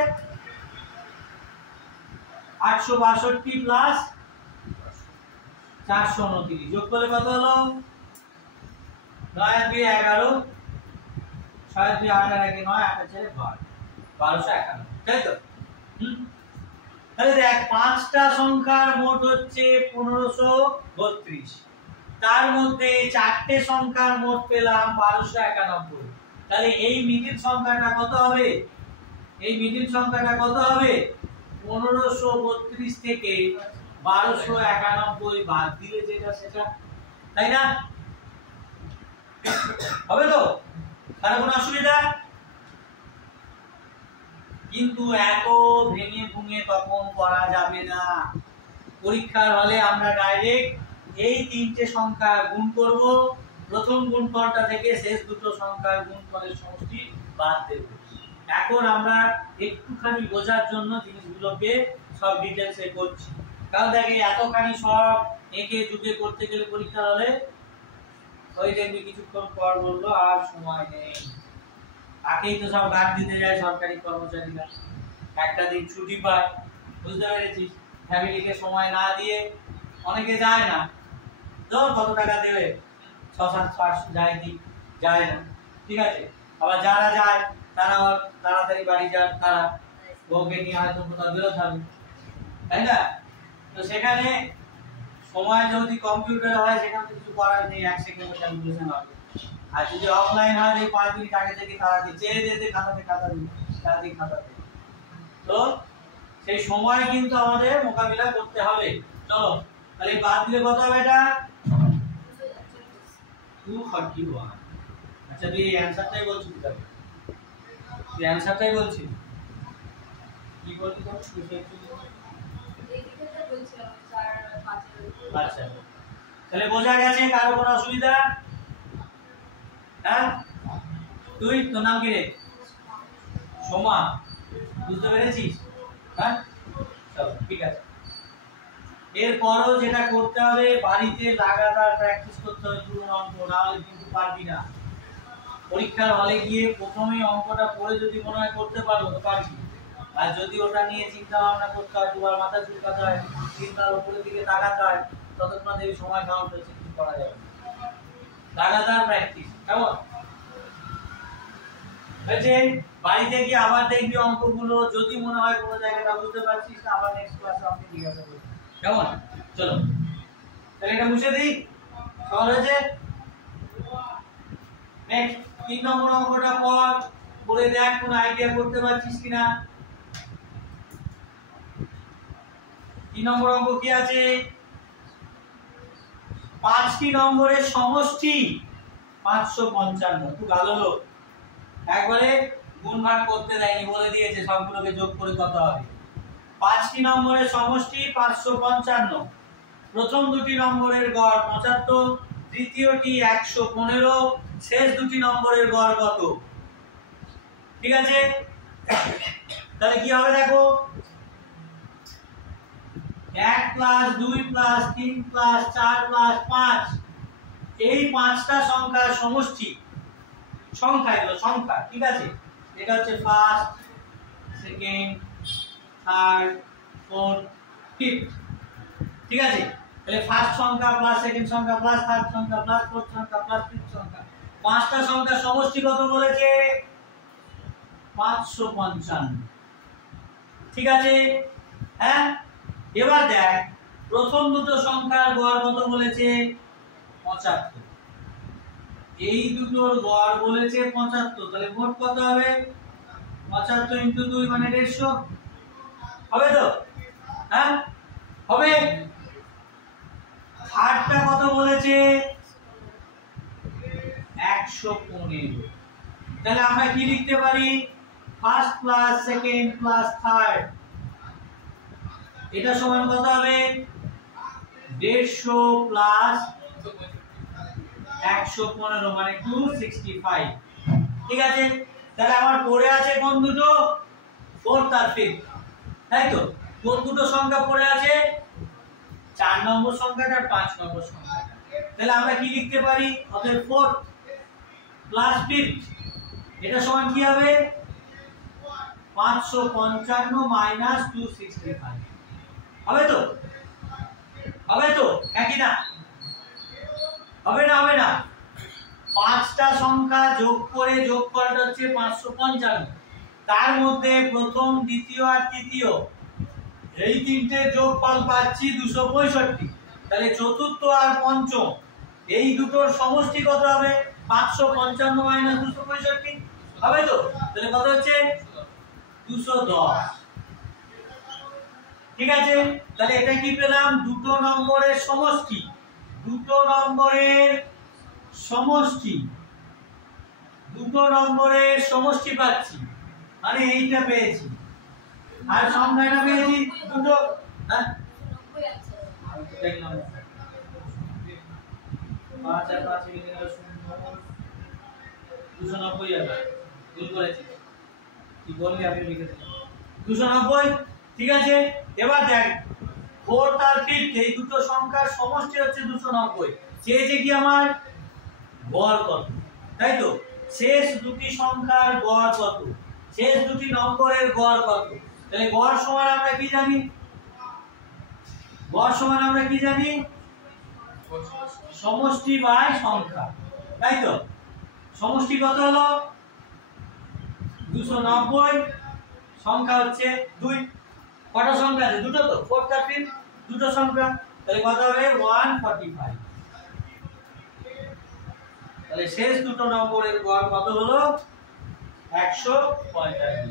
862 প্লাস 429, যোগ করলে কত হলো? 9 আর 2 11, 6 আর 2 8 আর 1 9, 8 আর 4 12, 1291, তাই তো? তাহলে দেখ 5টা সংখ্যার মোট হচ্ছে 1532, তার মধ্যে 4টে সংখ্যার মোট পেলাম 1291। তাহলে এই মিডিল সংখ্যাটা কত হবে? এই মিডিল সংখ্যাটা কত হবে? 1532 থেকে 1291 বাদ দিলে যেটা সেটা, তাই না? হবে তো? কারো কোনো অসুবিধা? কিন্তু এত ভেঙে ভুঙে তখন করা যাবে না। পরীক্ষার হলে আমরা ডাইরেক্ট এই তিনটে সংখ্যা গুণ করব, প্রথম গুণফলটা থেকে শেষ দুটো সংখ্যার গুণফলের সমষ্টি বাদ দেব। এখন আমরা একটুখানি বোঝার জন্য জিনিসগুলোকে সব ডিটেইলসে করছি, কারণ দেখে এতখানি সব একে যুগে করতে গেলে পরীক্ষার হলে ওই দেখবি কিছুক্ষণ পর বললো আর সময় নেই। তাকেই তো সব গান দিতে যায় সরকারি কর্মচারীরা, একটা দিন ছুটি পায়, বুঝতে পেরেছিস? ফ্যামিলিকে সময় না দিয়ে অনেকে যায় না, ধর কত টাকা দেবে, 600-700 যায় কি যায় না, ঠিক আছে। আবার যারা যায় তারা তাড়াতাড়ি বাড়ি যান, তারা বউকে নিয়ে হয়তো কোথাও বেরোতে হবে, তাই না? তো সেখানে সময় যদি কম্পিউটারে হয় সেখানে কিছু করার নেই, 1 সেকেন্ডে ক্যালকুলেশন হবে। আর যদি অফলাইন হয় এই 5 মিনিট আগে থেকে তারা চেয়ে যেতে খাতাতে খাতা দিই, তাড়াতাড়ি খাতা দিই। তো সেই সময় কিন্তু আমাদের মোকাবিলা করতে হবে। চলো তাহলে বাদ দিলে কত হবে? এটা 241। আচ্ছা তুই এই অ্যানসারটাই বলছিস, তবে তুই অ্যানসারটাই বলছিস, কি বলছিস? আচ্ছা তাহলে বোঝা গেছে, কারো কোনো অসুবিধা? হ্যাঁ, তুই তোর নাম কি রে? সোমা, বুঝতে পেরেছিস? হ্যাঁ চলো ঠিক আছে। এরপরও যেটা করতে হবে, বাড়িতে লাগাতার প্র্যাকটিস করতে হবে পুরো অঙ্ক, না হলে কিন্তু পারবি না। পরীক্ষার হলে গিয়ে প্রথমেই অঙ্কটা পড়ে যদি মনে হয় করতে পারবো তো পারবি, আর যদি ওটা নিয়ে চিন্তা ভাবনা করতে হয়, দুবার মাথা চুলকাতে হয়, চিন্তার উপরের দিকে তাকাতে হয়, ততক্ষণ দেখবি সময় কাউন্ট হচ্ছে, কিছু করা যাবে না। লাগাতার প্র্যাকটিস, কেমন হয়েছে? বাড়িতে গিয়ে আবার দেখবি অঙ্কগুলো, যদি মনে হয় কোনো জায়গাটা বুঝতে পারছিস না, আবার নেক্সট ক্লাসে আপনি জিজ্ঞাসা করবেন, কেমন? চলো তাহলে এটা মুছে দিই, সহজ হয়েছে। নেক্সট 3 নম্বর অঙ্কটা পড়ে দেখ, কোন আইডিয়া করতে পারছিস কিনা। 3 নম্বর অঙ্ক কি আছে? 5টি নম্বরের সমষ্টি 555। খুব ভালো লোক, একবারে গুণ ভাগ করতে দেয়নি, বলে দিয়েছে সবগুলোকে যোগ করে কত হবে। 5টি নম্বরের সমষ্টি 555, প্রথম দুটি নম্বরের গড় 75, তৃতীয়টি 115, শেষ দুটি নম্বরের গড় কত? ঠিক আছে, তাহলে কি হবে দেখো, 1 প্লাস 2 প্লাস 3 প্লাস 4 প্লাস 5, এই 5টা সংখ্যার সমষ্টি, সংখ্যা এগুলো সংখ্যা, ঠিক আছে। এটা হচ্ছে first, second, third, fourth, fifth, ঠিক আছে। তাহলে ফার্স্ট সংখ্যা প্লাস সেকেন্ড সংখ্যা প্লাস থার্ড সংখ্যা প্লাস ফোর্থ সংখ্যা প্লাস ফিফথ সংখ্যা, 5টা সংখ্যার সমষ্টি কত বলেছে? 555, ঠিক আছে। হ্যাঁ, এবার দেখ প্রথম দুটো সংখ্যার গড় কত বলেছে? 75, এই দুটোর গড় বলেছে 75, তাহলে মোট কত হবে? 75 × 2 মানে 150, হবে তো? হ্যাঁ হবে। থার্ডটা কত বলেছে? 115, তাহলে আমরা কি লিখতে পারি? First plus second plus third, এটা সমান কত হবে? 150 প্লাস 115 মানে 265, ঠিক আছে। তাহলে আমার পড়ে আছে কোন দুটো? ফোর্থ আর ফিফথ, তাই তো? কোন দুটো সংখ্যা পড়ে আছে? 4 নম্বর সংখ্যাটা আর 5 নম্বর সংখ্যাটা। তাহলে আমরা কি লিখতে পারি? অতএব ফোর্থ প্লাস ফিফথ, এটা সমান কি হবে? 555 মাইনাস 265, হবে তো? হবে তো? একই না? হবে না? হবে না? 5টা সংখ্যা যোগ করে যোগফলটা হচ্ছে 555, তার মধ্যে প্রথম, দ্বিতীয় আর তৃতীয় এই তিনটে যোগফল পাচ্ছি 265, তাহলে চতুর্থ আর পঞ্চম এই দুটোর সমষ্টি কত হবে? 555 মাইনাস 265, হবে তো? তাহলে কত হচ্ছে? 210, ঠিক আছে। তাহলে এটা কি পেলাম? দুটো নম্বরের সমষ্টি, দুটো নম্বরের সমষ্টি, দুটো নম্বরের সমষ্টি পাচ্ছি, মানে এইটা পেয়েছি। আর সংখ্যাটা পেয়েছি দুটো। হ্যাঁ দেখলাম 5 আর 5 মিলে গেল 290 হবে। ভুল করেছি, কি বললি আপনি লিখে দিন 290। ঠিক আছে, এবার দেখ 4 আর 5 এই দুটো সংখ্যার সমষ্টি হচ্ছে 290। চেয়েছে কি আমার গড় কত, তাই তো? শেষ দুটি সংখ্যার গড় কত, শেষ দুটি নম্বরের গড় কত? তাহলে গড় সমান আমরা কি জানি? গড় সমান আমরা কি জানি? সমষ্টি বাই সংখ্যা, তাই তো? সমষ্টি কত হলো 290, সংখ্যা হচ্ছে 2। কটা সংখ্যা আছে? দুটো তো, 4 আর 5 দুটো সংখ্যা, তাহলে কত হবে 145। তাহলে শেষ দুটো নম্বরের গড় কত হলো 145।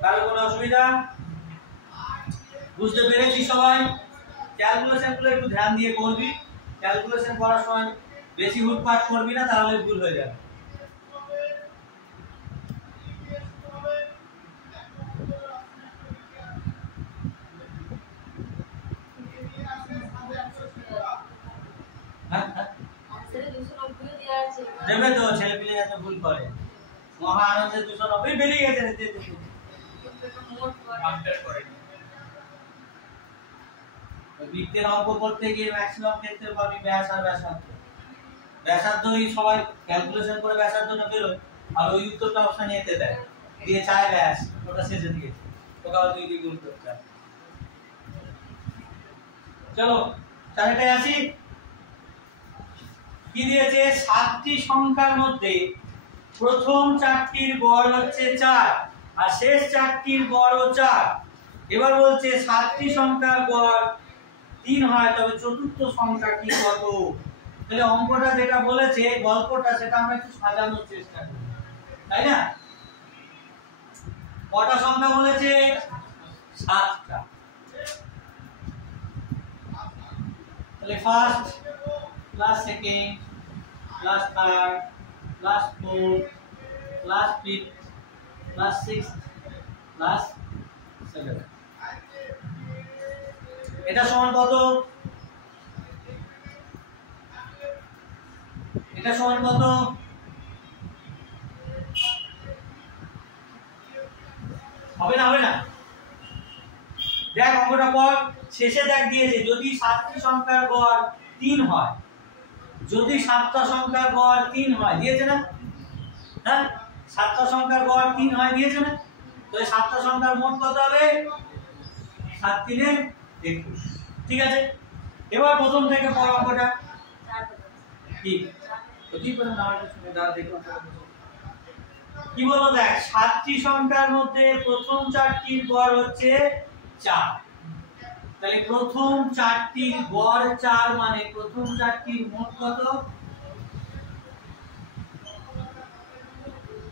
তাহলে কোনো অসুবিধা? বুঝতে পেরেছি সবাই? ক্যালকুলেশন গুলো একটু ধ্যান দিয়ে করবি, ক্যালকুলেশন করার সময় বেশি হুটপাট করবি না, তাহলে ভুল হয়ে যাবে। দেবে তো, ছেলে পিলে যাতে ভুল করে। মহা আনন্দে 290 বেরিয়ে গেছে রে। বৃত্তের অঙ্ক করতে গিয়ে ম্যাক্সিমাম ক্ষেত্রে পাবি ব্যাস আর ব্যাসার্ধ। ব্যাসার্ধই সবাই ক্যালকুলেশন করে ব্যাসার্ধটা বেরোয়, আর ওই উত্তরটা অপশন এতে দেয়, দিয়ে চায় ব্যাস, ওটা শেষে দিয়েছে, ওটা আর 2 দিয়ে গুণ করতে হবে। চলো চারটায় আসি। কি দিয়েছে? 7টি সংখ্যার মধ্যে প্রথম 4টির গড় হচ্ছে 4 আর শেষ 4টির গড়ও 4। এবার বলছে 7টি সংখ্যার গড় 3 হয়, তবে চতুর্থ সংখ্যাটি কত? তাহলে অঙ্কটা যেটা বলেছে, গল্পটা, সেটা আমরা একটু সাজানোর চেষ্টা করি, তাই না? কটা সংখ্যা বলেছে? 7টা। তাহলে first plus second plus third plus fourth plus fifth plus sixth plus seventh. এটা সমান কত? এটা সমান কত? হবে না? হবে না? দেখ অঙ্কটা পর, শেষে দেখ দিয়েছে যদি 7টি সংখ্যার গড় 3 হয়, যদি 7টা সংখ্যার গড় 3 হয়, দিয়েছে না? হ্যাঁ, 7টা সংখ্যার গড় 3 হয়, দিয়েছে না? তাহলে 7টা সংখ্যার মোট কত হবে? 7 3 21। ঠিক আছে, এবার প্রথম থেকে পর অঙ্কটা কি তো কি করে নামাটা শুনে দাও দেখো কি বলো। দেখ 7টি সংখ্যার মধ্যে প্রথম 4টির গড় হচ্ছে 4, তাহলে প্রথম 4টির গড় 4 মানে প্রথম 4টির মোট কত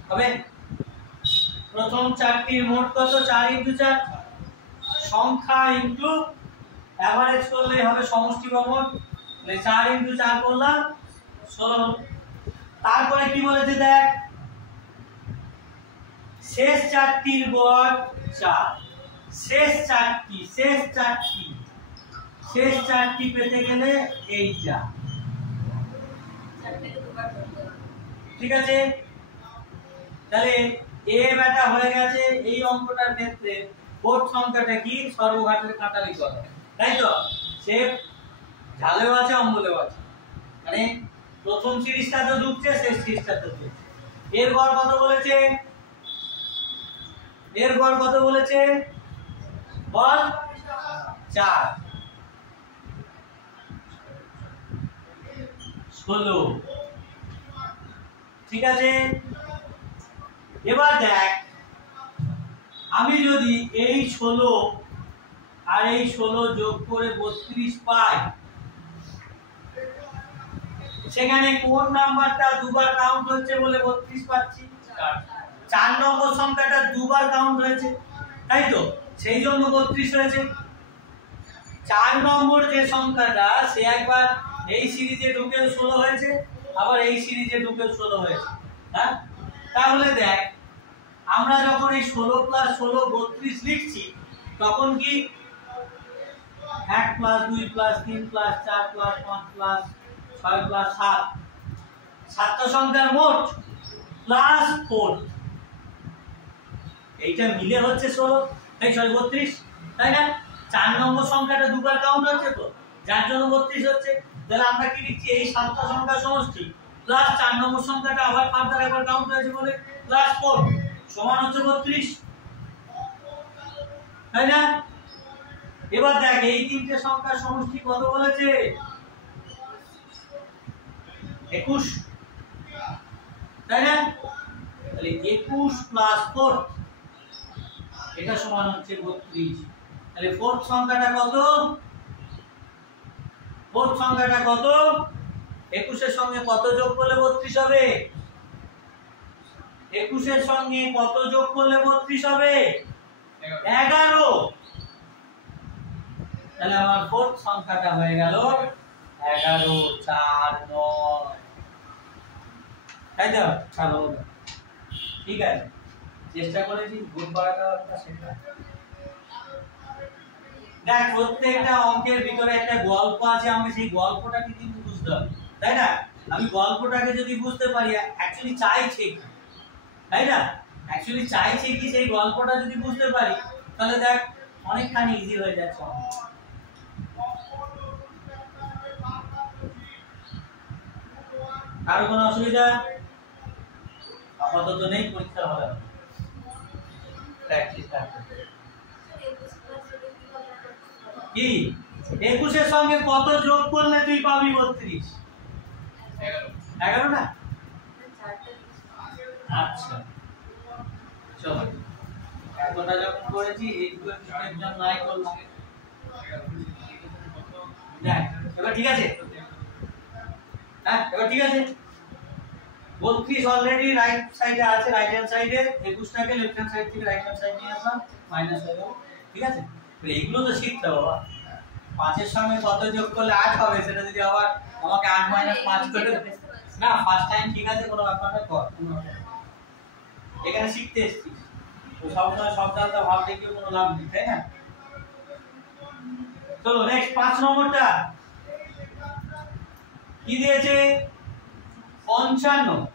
হবে? প্রথম 4টির মোট কত? 4 × 4, সংখ্যা ইনটু এভারেজ করলে হবে সমষ্টি বা মোট। তাহলে 4 × 4 করলাম 16। তারপরে কি বলেছে দেখ, শেষ 4টির গড় 4, শেষ 4টি পেতে গেলে এইটা। ঠিক আছে, তাহলে এ বেটা হয়ে গেছে। এই অঙ্কটার ক্ষেত্রে ফোর্থ সংখ্যাটা কি? সর্বঘাতের কাঁটালি করা, তাই তো? সে ঝালেও আছে অম্বলেও আছে, মানে প্রথম সিরিজটা তো ঢুকছে, শেষ সিরিজটা তো ঢুকছে। এর গড় কত বলেছে? এর গড় কত বলেছে বল? 4 16। ঠিক আছে, এবার দেখ আমি যদি এই 16 আর এই 16 যোগ করে 32 পাই, সেখানে কোন নাম্বারটা দুবার কাউন্ট হচ্ছে বলে 32 পাচ্ছি? 4 নম্বর সংখ্যাটা দুবার কাউন্ট হয়েছে, তাই তো? সেই জন্য 32 হয়েছে। 4 নম্বর যে সংখ্যাটা, সে একবার এই সিরিজে ঢুকেও 16 হয়েছে, আবার এই সিরিজে ঢুকেও 16 হয়েছে। হ্যাঁ, তাহলে দেখ আমরা যখন এই 16 প্লাস 16 32 লিখছি তখন কি 1 plus 2 plus 3 plus 4 plus 5 plus 6 plus 7 সাতটা সংখ্যার মোট প্লাস 4 এইটা মিলে হচ্ছে 16 এই সরি 32 তাই না 4 নম্বর সংখ্যাটা দুবার কাউন্ট হচ্ছে তো যার জন্য 32 হচ্ছে তাহলে আমরা কি লিখছি এই সাতটা সংখ্যার সমষ্টি প্লাস 4 নম্বর সংখ্যাটা আবার ফার্দার একবার কাউন্ট হয়েছে বলে প্লাস 4 সমান হচ্ছে 32 তাই না এবার দেখ এই তিনটে সংখ্যার সমষ্টি কত বলেছে 21 তাই না তাহলে 21 প্লাস 4 এটা সমান হচ্ছে 32 তাহলে ফোর্থ সংখ্যাটা কত 21 এর সঙ্গে কত যোগ করলে 32 হবে 21 এর সঙ্গে কত যোগ করলে 32 হবে 11 তাহলে আমার ফোর্থ সংখ্যাটা হয়ে গেল 11 4 9 তাই তো চলো ঠিক আছে চেষ্টা করেছি গুণ করাটা সেটা দেখ প্রত্যেকটা অঙ্কের ভিতরে একটা গল্প আছে আমাকে সেই গল্পটাকে কিন্তু বুঝতে হবে তাই না আমি গল্পটাকে যদি বুঝতে পারি অ্যাকচুয়ালি চাইছে কি তাই না অ্যাকচুয়ালি চাইছে কি সেই গল্পটা যদি বুঝতে পারি তাহলে দেখ অনেকখানি ইজি হয়ে যাচ্ছে আর কোনো অসুবিধা আপাতত নেই পরীক্ষা হবে প্র্যাকটিস করতে কি 21 এর সঙ্গে কত যোগ করলে তুই পাবি 32 11 না আচ্ছা চলো এতটা যখন করেছি এই দুটো স্টেপ যখন নাই করলাম দেখ এবার ঠিক আছে হ্যাঁ এবার ঠিক আছে 32 অলরেডি রাইট সাইডে আছে রাইট হ্যান্ড সাইডে 21 টাকে লেফট হ্যান্ড সাইড থেকে রাইট হ্যান্ড সাইড নিয়ে আসলাম মাইনাস হয়ে গেল ঠিক আছে এইগুলো তো শিখতে হবে বাবা 5 এর সঙ্গে কত যোগ করলে 8 হবে সেটা যদি আবার আমাকে 8 5 করে না ফার্স্ট টাইম ঠিক আছে কোনো ব্যাপার না কর এখানে শিখতে এসেছিস তো সবসময় সব জানতে ভাব দেখিয়ে কোনো লাভ নেই তাই না চলো নেক্সট 5 নম্বরটা কি দিয়েছে 55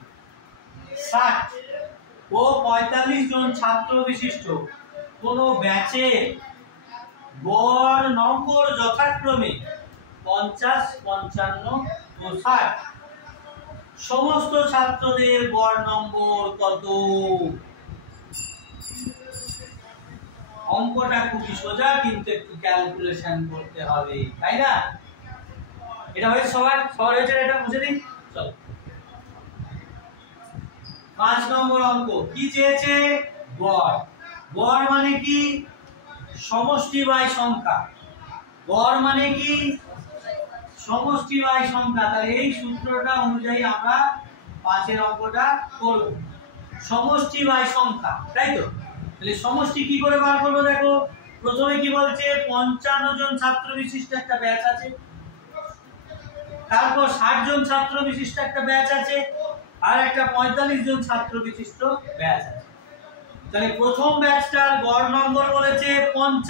60 ও 45 জন ছাত্র বিশিষ্ট কোন ব্যাচে গড় নম্বর যথাক্রমে 50 55 ও 60 সমস্ত ছাত্রদের গড় নম্বর কত অঙ্কটা খুবই সোজা কিন্তু একটু ক্যালকুলেশন করতে হবে তাই না এটা হয়েছে সবার হয়েছে এটা বুঝে দিন চলো 5 নম্বর অঙ্ক কি চেয়েছে গড় গড় মানে কি সমষ্টি বাই সংখ্যা গড় মানে কি সমষ্টি বাই সংখ্যা তাহলে এই সূত্রটা অনুযায়ী আমরা 5 এর অঙ্কটা করব সমষ্টি বাই সংখ্যা তাই তো তাহলে সমষ্টি কি করে বার করব দেখো প্রথমে কি বলছে 55 জন ছাত্র বিশিষ্ট একটা ব্যাচ আছে তারপর 60 জন ছাত্র বিশিষ্ট একটা ব্যাচ আছে আর একটা 45 জন ছাত্র বিশিষ্ট ব্যাচ আছে তাহলে প্রথম ব্যাচটার গড় নম্বর বলেছে 50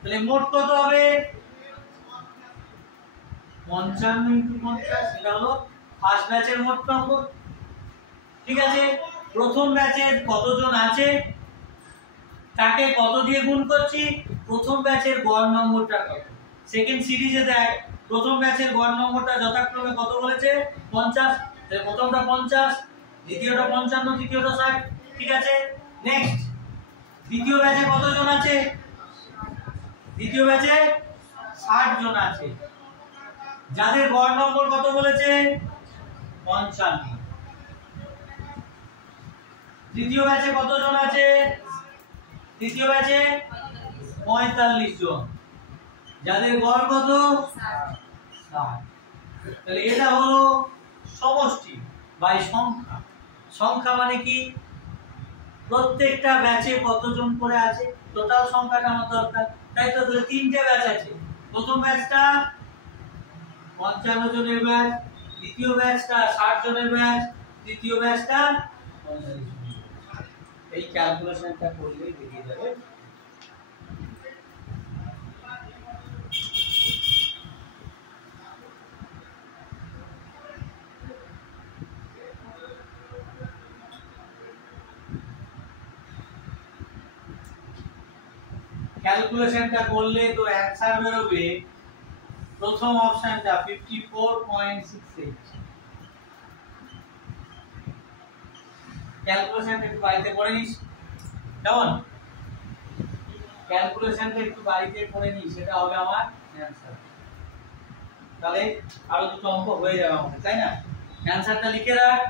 তাহলে মোট কত হবে 55 * 50 এটা হলো ফার্স্ট ব্যাচের মোট নম্বর ঠিক আছে প্রথম ব্যাচের কতজন আছে তাকে কত দিয়ে গুণ করছি প্রথম ব্যাচের গড় নম্বরটা কত সেকেন্ড সিরিজে দেখ প্রথম ব্যাচের গড় নম্বরটা যথাক্রমে কত বলেছে 50 তাহলে প্রথমটা 50 দ্বিতীয়টা 55 তৃতীয়টা 60 ঠিক আছে নেক্সট দ্বিতীয় ব্যাচে কতজন আছে দ্বিতীয় ব্যাচে 60 জন আছে যাদের গড় নম্বর কত বলেছে 55 তৃতীয় ব্যাচে কতজন আছে তৃতীয় ব্যাচে 45 জন যাদের গড় কত 60 তাহলে এটা হলো সমষ্টি বাই সংখ্যা সংখ্যা মানে কি প্রত্যেকটা ব্যাচে কতজন করে আছে টোটাল সংখ্যাটা আমার দরকার তাই তো তাহলে তিনটে ব্যাচ আছে প্রথম ব্যাচটা 55 জনের ব্যাচ দ্বিতীয় ব্যাচটা 60 জনের ব্যাচ তৃতীয় ব্যাচটা 45 জনের এই ক্যালকুলেশনটা করলেই বেরিয়ে যাবে। ক্যালকুলেশনটা করলে তো অ্যানসার বেরোবে প্রথম অপশনটা 54.68। ক্যালকুলেশনটা একটু বাড়িতে করে নিস, কেমন? ক্যালকুলেশনটা একটু বাড়িতে করে নিস, সেটা হবে আমার অ্যানসার। তাহলে আরো দুটো অঙ্ক হয়ে যাবে আমাদের, তাই না? অ্যানসারটা লিখে রাখ,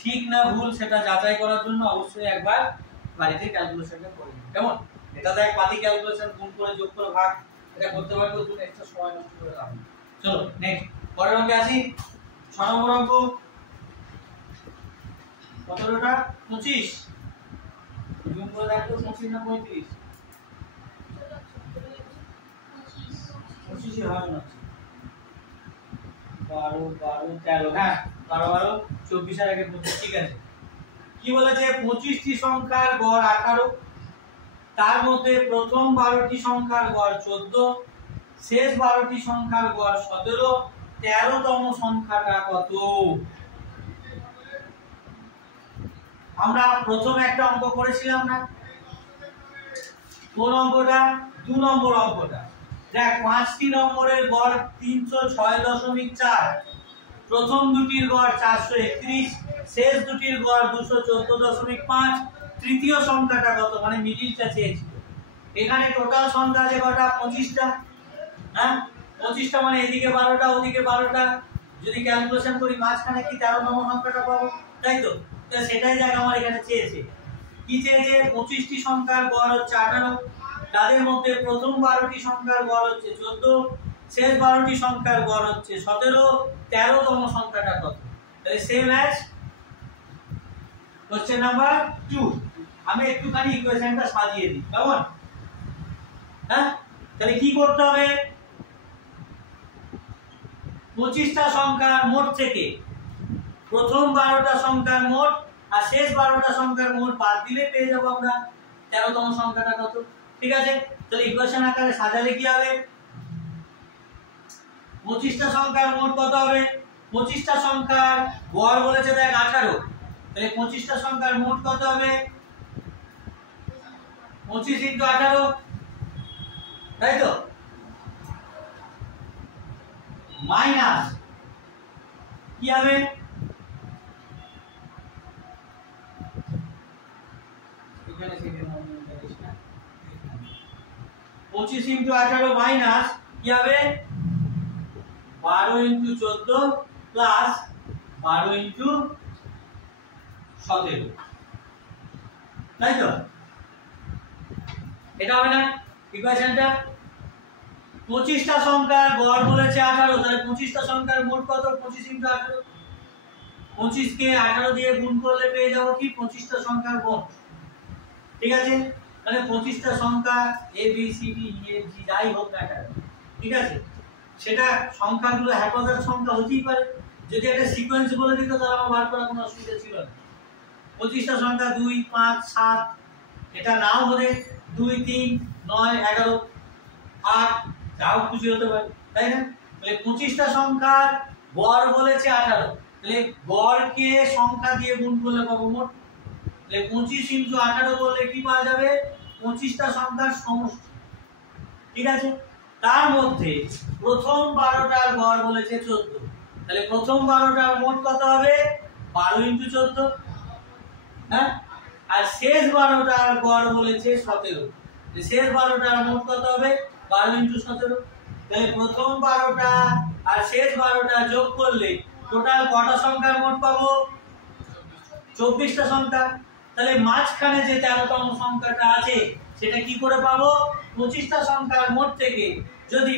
ঠিক না ভুল সেটা যাচাই করার জন্য অবশ্যই একবার বাড়িতে ক্যালকুলেশনটা করে নিস, কেমন? এটা দেখ পাতি ক্যালকুলেশন, গুণ করে যোগ করে ভাগ, এটা করতে পারলে ওর জন্য এক্সট্রা সময় নষ্ট করে লাভ নেই। চলো নেক্সট পরের অঙ্কে আসি। 6 নম্বর অঙ্ক, কতটা? 25। গুণ করে দেখো 25 না 35? 25 হবে না, 12 12 13, হ্যাঁ 12 12 24 আর আগে 25, ঠিক আছে। কি বলেছে? 25টি সংখ্যার গড় 18, তার মধ্যে প্রথম 12টি সংখ্যার গড় 14, শেষ 12টি সংখ্যার গড় 17, 13তম সংখ্যাটা কত? আমরা প্রথম একটা অঙ্ক করেছিলাম না? কোন অঙ্কটা? 2 নম্বর অঙ্কটা। দেখ 5টি নম্বরের গড় 306.4, প্রথম দুটির গড় 431, শেষ দুটির গড় 214.5, তৃতীয় সংখ্যাটা কত? মানে মিডিলটা চেয়েছিল। এখানে টোটাল সংখ্যা আছে কটা? 25টা। হ্যাঁ 25টা, মানে এদিকে 12টা ওদিকে 12টা, যদি ক্যালকুলেশন করি মাঝখানে কি 13তম সংখ্যাটা পাবো, তাই তো? তো সেটাই দেখ আমার এখানে চেয়েছে। কি চেয়েছে? 25টি সংখ্যার গড় হচ্ছে 18, তাদের মধ্যে প্রথম 12টি সংখ্যার গড় হচ্ছে 14, শেষ 12টি সংখ্যার গড় হচ্ছে 17, 13তম সংখ্যাটা কত? তাহলে সেম অ্যাজ কোশ্চেন নাম্বার 2। আমি একটুখানি ইকুয়েশনটা সাজিয়ে দিই, কেমন? হ্যাঁ তাহলে কি করতে হবে? 25টা সংখ্যার মোট থেকে প্রথম 12টা সংখ্যার মোট আর শেষ 12টা সংখ্যার মোট বাদ দিলে পেয়ে যাব আমরা 13তম সংখ্যাটা কত, ঠিক আছে? তাহলে ইকুয়েশন আকারে সাজালে কি হবে? 25টা সংখ্যার মোট কত হবে? 25টা সংখ্যার গড় বলেছে দেখ 18, তাহলে 25টা সংখ্যার মোট কত হবে? 25 × 18, তাই তো? মাইনাস কি হবে? এখানে থেকে 25 × 18 মাইনাস কি হবে? 12 × 14 প্লাস 12 × 17, তাই তো? এটা হবে না ইকুয়েশনটা? 25টা সংখ্যার গড় বলেছে 18, তাহলে 25টা সংখ্যার মোট কত? 25 × 18, 25 কে 18 দিয়ে গুণ করলে পেয়ে যাব কি? 25টা সংখ্যার মোট, ঠিক আছে? মানে 25টা সংখ্যা a b c d e f g যাই হোক না কেন, ঠিক আছে? সেটা সংখ্যাগুলো হ্যাপোজার সংখ্যা হতেই পারে। যদি একটা সিকোয়েন্স বলে দিত তাহলে আমার বার করার কোনো অসুবিধা ছিল না। 25টা সংখ্যা 2 5 7, এটা নাও হলে 2 3 9 11 8 যাও খুশি হতে পারে, তাই না? তাহলে 25টা সংখ্যার গড় বলেছে 18, তাহলে গড়কে সংখ্যা দিয়ে গুণ করলে পাবো মোট। তাহলে 25 × 18 করলে কি পাওয়া যাবে? 25টা সংখ্যার সমষ্টি, ঠিক আছে? তার মধ্যে প্রথম 12টার গড় বলেছে 14, তাহলে প্রথম 12টার মোট কত হবে? 12 × 14, হ্যাঁ? আর শেষ 12টার গড় বলেছে 17, শেষ 12টার মোট কত হবে? 12 × 17, তাহলে প্রথম 12টা আর শেষ 12টা যোগ করলে টোটাল কটা সংখ্যার মোট পাবো? 24টা সংখ্যা। তাহলে মাঝখানে যে 13তম সংখ্যাটা আছে সেটা কি করে পাবো? 25টা সংখ্যার মোট থেকে যদি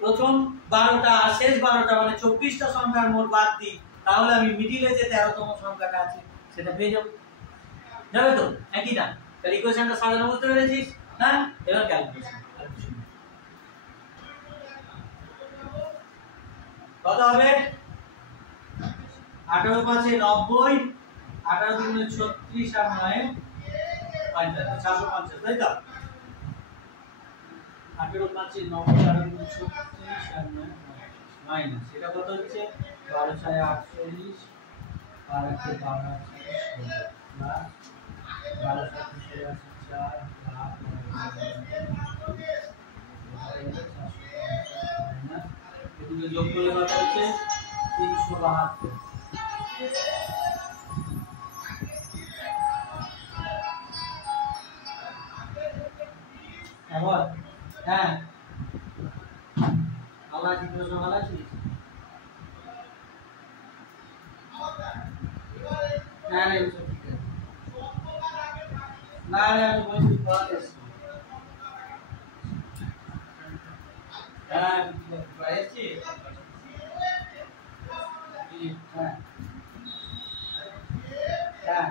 প্রথম 12টা আর শেষ 12টা মানে 24টা সংখ্যার মোট বাদ দিই, তাহলে আমি মিডিলে যে 13তম সংখ্যাটা আছে সেটা পেয়ে যাব, যাবে তো? একই না? তাহলে ইকুয়েশনটা সাজানো বুঝতে পেরেছিস? হ্যাঁ এবার ক্যালকুলেশন কত হবে? 18 × 5 = 90, 18 × 36 আর 9 450 তাই তো 18 5 9 4 36 আর 9 মাইনাস এটা কত হচ্ছে 12 6 48 আর একটা 12 প্লাস 12 7 4 এগুলো যোগ করলে কত হচ্ছে 372 এবার হ্যাঁ আল্লাহ চিত্র সকাল আছে না না এটা ঠিক আছে না না আমি বলছি পড়াতে হ্যাঁ পাইছি হ্যাঁ হ্যাঁ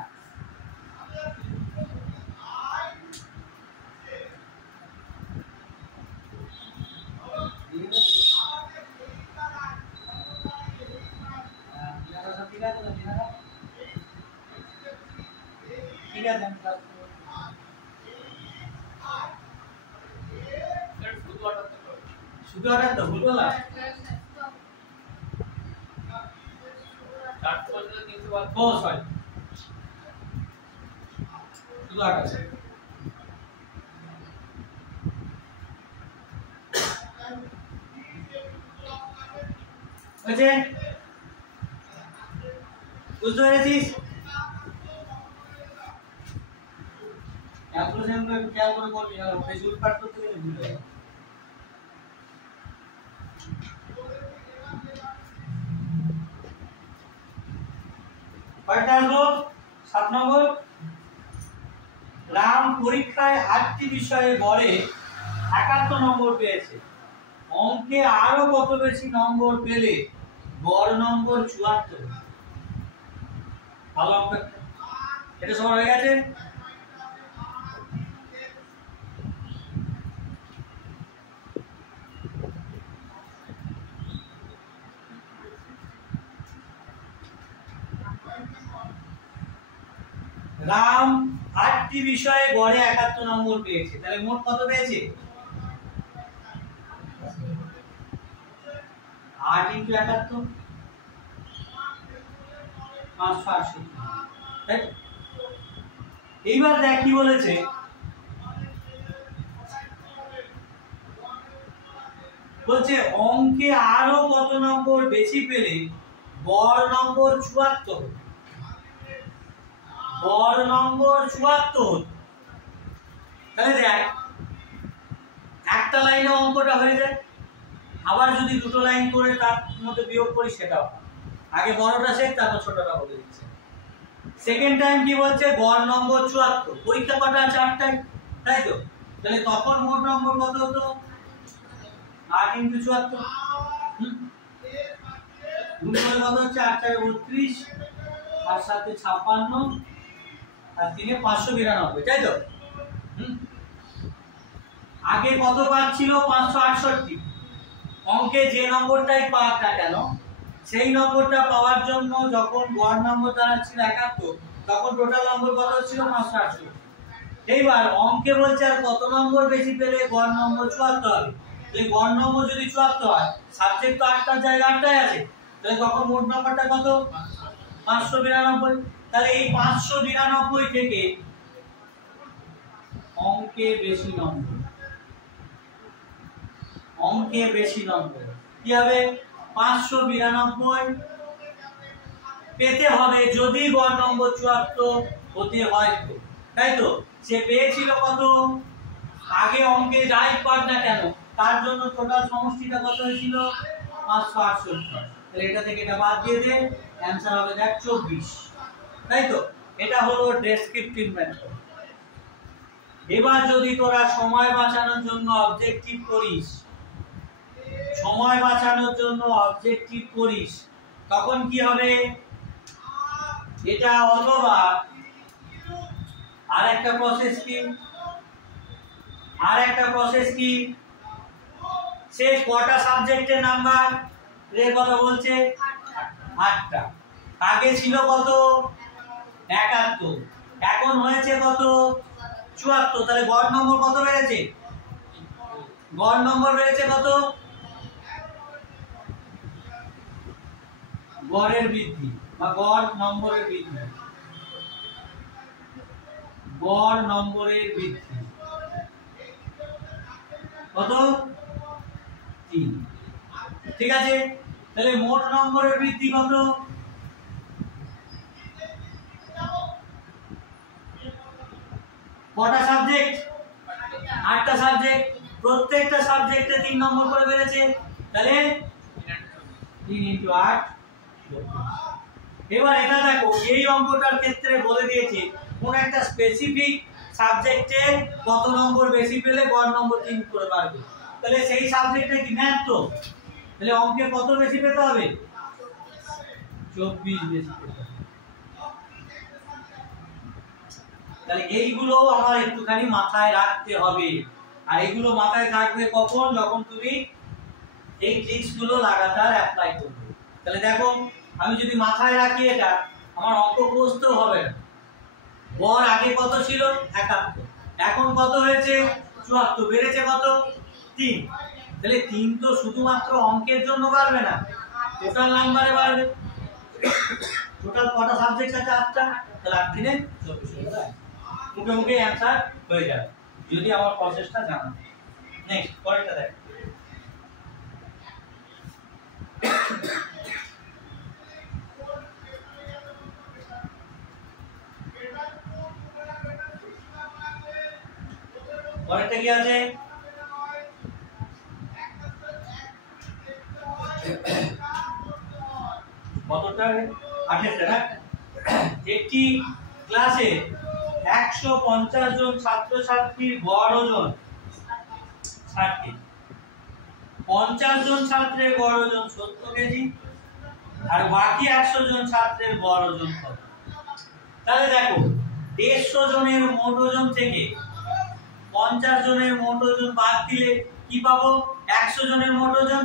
ঠিক আছে শুধু অর্ডার তো ভুল বলা চার্ট করতে 300 ও সরি শুধু অর্ডার বুঝে বুঝতে পেরেছিস ক্যালকুলেশন করে খেয়াল করে করবি না বেশি উৎপাদ করতে গেলে ভুল হবে কয়টা আসবো 7 নম্বর রাম পরীক্ষায় 8টি বিষয়ে গড়ে 71 নম্বর পেয়েছে অঙ্কে আরো কত বেশি নম্বর পেলে গড় নম্বর 74 ভালো অঙ্ক এটা সবার হয়ে গেছে রাম 8টি বিষয়ে গড়ে 71 নম্বর পেয়েছে তাহলে মোট কত পেয়েছে 8 * 71 568 তাই এইবার দেখ কি বলেছে বলছে অঙ্কে আরো কত নম্বর বেশি পেলে গড় নম্বর 74 গড় নম্বর 74 তাহলে দেখ একটা লাইনে অঙ্কটা হয়ে যায় আবার যদি দুটো লাইন করে তার মধ্যে বিয়োগ করি সেটাও আগে বড়টা শেখ তারপর ছোটটা বলে দিচ্ছে সেকেন্ড টাইম কি বলছে গড় নম্বর 74 পরীক্ষা কটা আছে 8টাই তাই তো তাহলে তখন মোট নম্বর কত হতো 8 * 74 গুণ করলে কত হচ্ছে 8 × 32 আর 7 = 56 আর 3 = 592 তাই তো আগে কত পাচ্ছিল 568 অঙ্কে যে নম্বরটাই পাক না কেন সেই নম্বরটা পাওয়ার জন্য যখন গড় নম্বর দাঁড়াচ্ছিল 71 তখন টোটাল নম্বর কত ছিল 568 এইবার অঙ্কে বলছে আর কত নম্বর বেশি পেলে গড় নম্বর 74 হবে তাহলে গড় নম্বর যদি 74 হয় সাবজেক্ট তো 8টার জায়গায় 8টাই আছে তাহলে তখন মোট নম্বরটা কত 592 তাহলে এই 592 থেকে অঙ্কে বেশি নম্বর কি হবে 592 পেতে হবে যদি গড় নম্বর 74 হতে হয় তো তাই তো সে পেয়েছিল কত আগে অঙ্কে যাই পাক না কেন তার জন্য টোটাল সমষ্টিটা কত হয়েছিল 568 তাহলে এটা থেকে এটা বাদ দিয়ে দে অ্যানসার হবে দেখ 24 তাই তো এটা হলো ডেসক্রিপটিভ মেথড এবার যদি তোরা সময় বাঁচানোর জন্য অবজেক্টিভ করিস তখন কি হবে এটা অথবা আরেকটা প্রসেস কি সে কটা সাবজেক্টের নাম্বার এর কথা বলছে 8টা আগে ছিল কত 71 এখন হয়েছে কত 74, তাহলে গড় নম্বর কত বেড়েছে? গড় নম্বর বেড়েছে কত? গড়ের বৃদ্ধি বা গড় নম্বরের বৃদ্ধি, গড় নম্বরের বৃদ্ধি কত? 3। ঠিক আছে, তাহলে মোট নম্বরের বৃদ্ধি কত? কটা সাবজেক্ট? 8টা সাবজেক্ট, প্রত্যেকটা সাবজেক্টে 3 নম্বর করে বেড়েছে, তাহলে 3 × 8। এবার এটা দেখো, এই অঙ্কটার ক্ষেত্রে বলে দিয়েছে কোন একটা স্পেসিফিক সাবজেক্টে কত নম্বর বেশি পেলে গড় নম্বর 3 করে পারবে। তাহলে সেই সাবজেক্টে কি ম্যাথ, তো তাহলে অঙ্কে কত বেশি পেতে হবে? 24 বেশি পেতে হবে। তাহলে এইগুলো আমার একটুখানি মাথায় রাখতে হবে, আর এগুলো মাথায় থাকবে কখন? যখন তুমি এই ট্রিক্স গুলো লাগাতার অ্যাপ্লাই করবে। তাহলে দেখো, আমি যদি মাথায় রাখি এটা, আমার অঙ্ক বুঝতেও হবে না। গড় আগে কত ছিল? 71, এখন কত হয়েছে? 74, বেড়েছে কত? 3। তাহলে 3 তো শুধুমাত্র অঙ্কের জন্য বাড়বে না, টোটাল নাম্বারে বাড়বে। টোটাল কটা সাবজেক্ট আছে? 8টা, তাহলে 8 দিনে 24 হয়ে যাবে, মুখে মুখে অ্যানসার হয়ে যাবে যদি আমার প্রসেসটা জানা। নেক্সট, পরেরটা দেখ। পরেরটা কি আছে? কতটা? 28টা না? একটি ক্লাসে 150 জন ছাত্রছাত্রীর গড় ওজন 60 কেজি, 50 জন ছাত্রের গড় ওজন 70 কেজি, আর বাকি 100 জন ছাত্রের গড় ওজন কত? তাহলে দেখো, 150 জনের মোট ওজন থেকে 50 জনের মোট ওজন বাদ দিলে কি পাবো? 100 জনের মোট ওজন।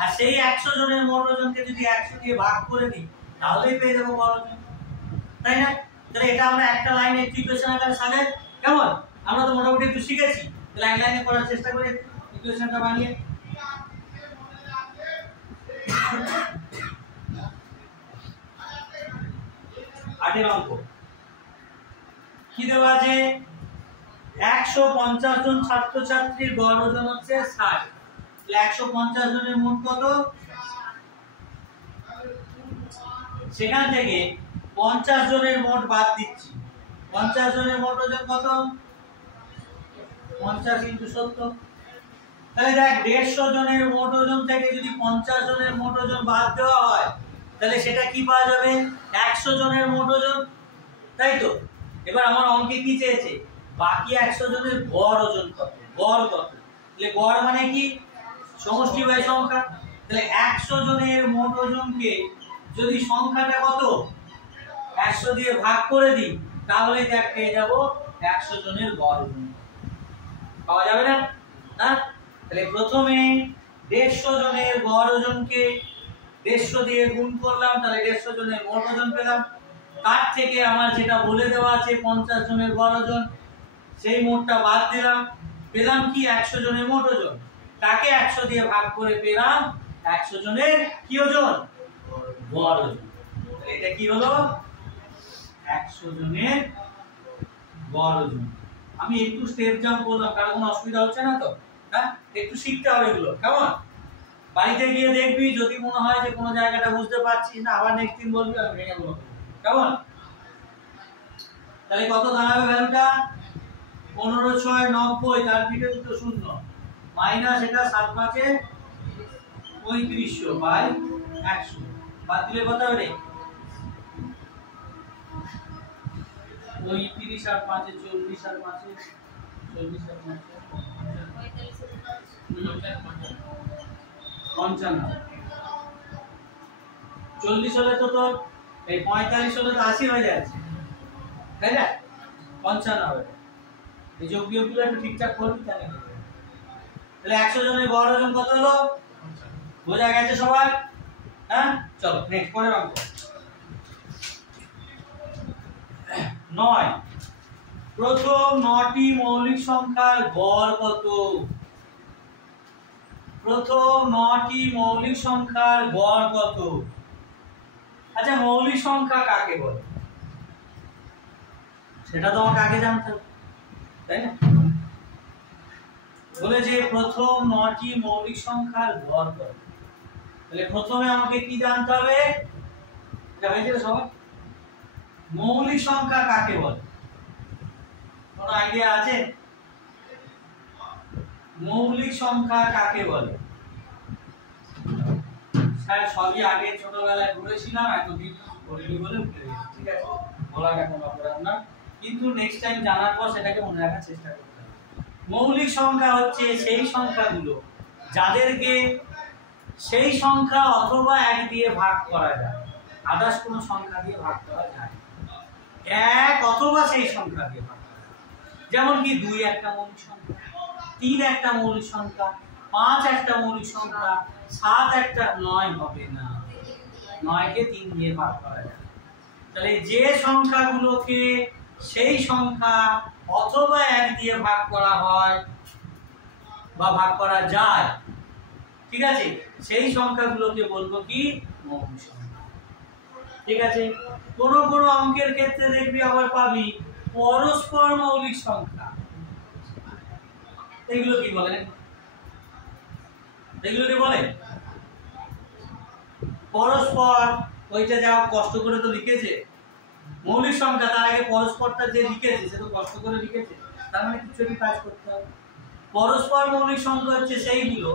আর সেই 100 জনের মোট ওজনকে যদি 100 দিয়ে ভাগ করে দিই, তাহলেই পেয়ে যাবো গড় ওজন, তাই না? তাহলে এটা আমরা একটা লাইনে ইকুয়েশন আকারে সাজাই, কেমন? আমরা তো মোটামুটি একটু শিখেছি, তাহলে এক লাইনে করার চেষ্টা করি ইকুয়েশনটা বানিয়ে। আটের অঙ্ক কি দেওয়া আছে? 150 জন ছাত্রছাত্রীর গড় ওজন হচ্ছে 60, 150 জনের মোট কত? সেখান থেকে 50 জনের মোট বাদ দিচ্ছি, 50 জনের মোট ওজন কত? 50 × 70। তাহলে দেখ, 150 জনের মোট ওজন থেকে যদি 50 জনের মোট ওজন বাদ দেওয়া হয়, তাহলে সেটা কি পাওয়া যাবে? 100 জনের মোট ওজন, তাই তো? এবার আমার অঙ্কে কি চেয়েছে? বাকি 100 জনের গড় ওজন কত? গড় কত? তাহলে গড় মানে কি? সমষ্টি বাই সংখ্যা। তাহলে 100 জনের মোট ওজনকে যদি সংখ্যাটা কত 100 দিয়ে ভাগ করে দিই, তাহলে দেখ পেয়ে যাব 100 জনের গড় ওজন। পাওয়া যাবে না? হ্যাঁ, তাহলে প্রথমে 150 জনের গড় ওজনকে 150 দিয়ে গুণ করলাম, তাহলে 150 জনের মোট ওজন পেলাম। তার থেকে আমার যেটা বলে দেওয়া আছে 50 জনের গড় ওজন, সেই মোটটা বাদ দিলাম, পেলাম কি? 100 জনের মোট ওজন। তাকে 100 দিয়ে ভাগ করে পেলাম 100 জনের কি ওজন? গড় ওজন। এটা কি হলো? 100 জনের গড় ওজন। আমি একটু স্টেপ জাম্প করলাম, কারণ কোনো অসুবিধা হচ্ছে না তো? হ্যাঁ, একটু শিখতে হবে এগুলো, কেমন? বাড়িতে গিয়ে দেখবি, যদি মনে হয় যে কোনো জায়গাটা বুঝতে পারছিস না, আবার নেক্সট দিন বলবি, আমি ভেঙে বলবো, কেমন? তাহলে কত দাঁড়াবে ভ্যালুটা? 15 6 90, তার দিকে দুটো শূন্য, মাইনাস এটা 7 5 3500 বাই 100, বাদ দিলে কত হবে? 35 আর 5 40 আর 5 40 আর 5 55, 40 হলে তো তোর এই 45 হলে তো 80 হয়ে যাচ্ছে, তাই না? 55 হবে। এই যোগ বিয়োগগুলো একটু ঠিকঠাক করবি, তাহলে তাহলে 100 জনের গড় ওজন কত হলো? বোঝা গেছে সবার? হ্যাঁ, চলো নেক্সট পরের অঙ্ক। 9 প্রথম 9টি মৌলিক সংখ্যার গড় কত? প্রথম 9টি মৌলিক সংখ্যার গড় কত? আচ্ছা, মৌলিক সংখ্যা কাকে বলে সেটা তো আমাকে আগে জানতে হবে, তাই না? বলে যে প্রথম 9টি মৌলিক সংখ্যার গড় কত, তাহলে প্রথমে আমাকে কি জানতে হবে? এটা সবাই মৌলিক সংখ্যা কাকে বলে? কোনো আইডিয়া আছে? মৌলিক সংখ্যা কাকে বলে? স্যার সবই আগে ছোটবেলায় পড়েছিলাম, এতদিন পড়িনি বলে ভুলে গেছি, ঠিক আছে, বলাটা কোনো অপরাধ না, কিন্তু নেক্সট টাইম জানার পর সেটাকে মনে রাখার চেষ্টা করতে হবে। মৌলিক সংখ্যা হচ্ছে সেই সংখ্যাগুলো যাদেরকে সেই সংখ্যা অথবা 1 দিয়ে ভাগ করা যায়, আদার্স কোনো সংখ্যা দিয়ে ভাগ করা যায়, 1 অথবা সেই সংখ্যা দিয়ে ভাগ করা যায়। যেমন কি 2 একটা মৌলিক সংখ্যা, 3 একটা মৌলিক সংখ্যা, 5 একটা মৌলিক সংখ্যা, 7 একটা, 9 হবে না, 9 কে 3 দিয়ে ভাগ করা যায়। তাহলে যে সংখ্যাগুলোকে সেই সংখ্যা অথবা 1 দিয়ে ভাগ করা হয় বা ভাগ করা যায়, ঠিক আছে, সেই সংখ্যাগুলোকে বলবো কি? মৌলিক সংখ্যা। ঠিক আছে, কোন কোন অঙ্কের ক্ষেত্রে দেখবি আবার পাবি পরস্পর মৌলিক সংখ্যা। এগুলো কি বলে? এগুলোকে বলে পরস্পর। ওইটা যা কষ্ট করে তো লিখেছে মৌলিক সংখ্যা, তার আগে পরস্পরটা যে লিখেছে সে তো কষ্ট করে লিখেছে, তার মানে কিছু একটা কাজ করতে হবে। পরস্পর মৌলিক সংখ্যা হচ্ছে সেইগুলো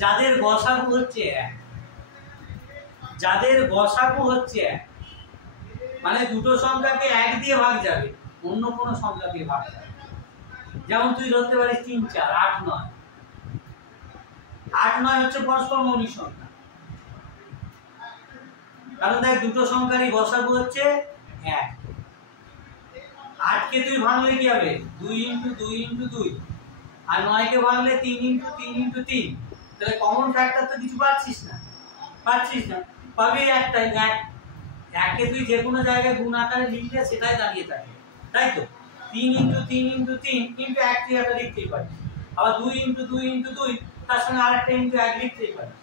যাদের গসাগু হচ্ছে 1, যাদের গসাগু হচ্ছে 1, মানে দুটো সংখ্যাকে 1 দিয়ে ভাগ যাবে, অন্য কোনো সংখ্যা দিয়ে ভাগ যাবে। যেমন তুই ধরতে পারিস 3, 4, 8, 9। 8, 9 হচ্ছে পরস্পর মৌলিক সংখ্যা, কারণ দেখ দুটো সংখ্যারই গসাগু হচ্ছে 1। 8 কে তুই ভাঙলে কি হবে? 2 × 2 × 2, আর 9 কে ভাঙলে 3 × 3 × 3। তাহলে কমন ফ্যাক্টর তো কিছু পাচ্ছিস না, পাবি একটাই, 1। 1 কে তুই যে কোনো জায়গায় গুণ আকারে লিখলে সেটাই দাঁড়িয়ে থাকে, তাই তো? 3 × 3 × 3 কিন্তু 1 তুই একটা লিখতেই পারিস, আবার 2 × 2 × 2 তার সঙ্গে আরেকটা × 1 লিখতেই পারিস।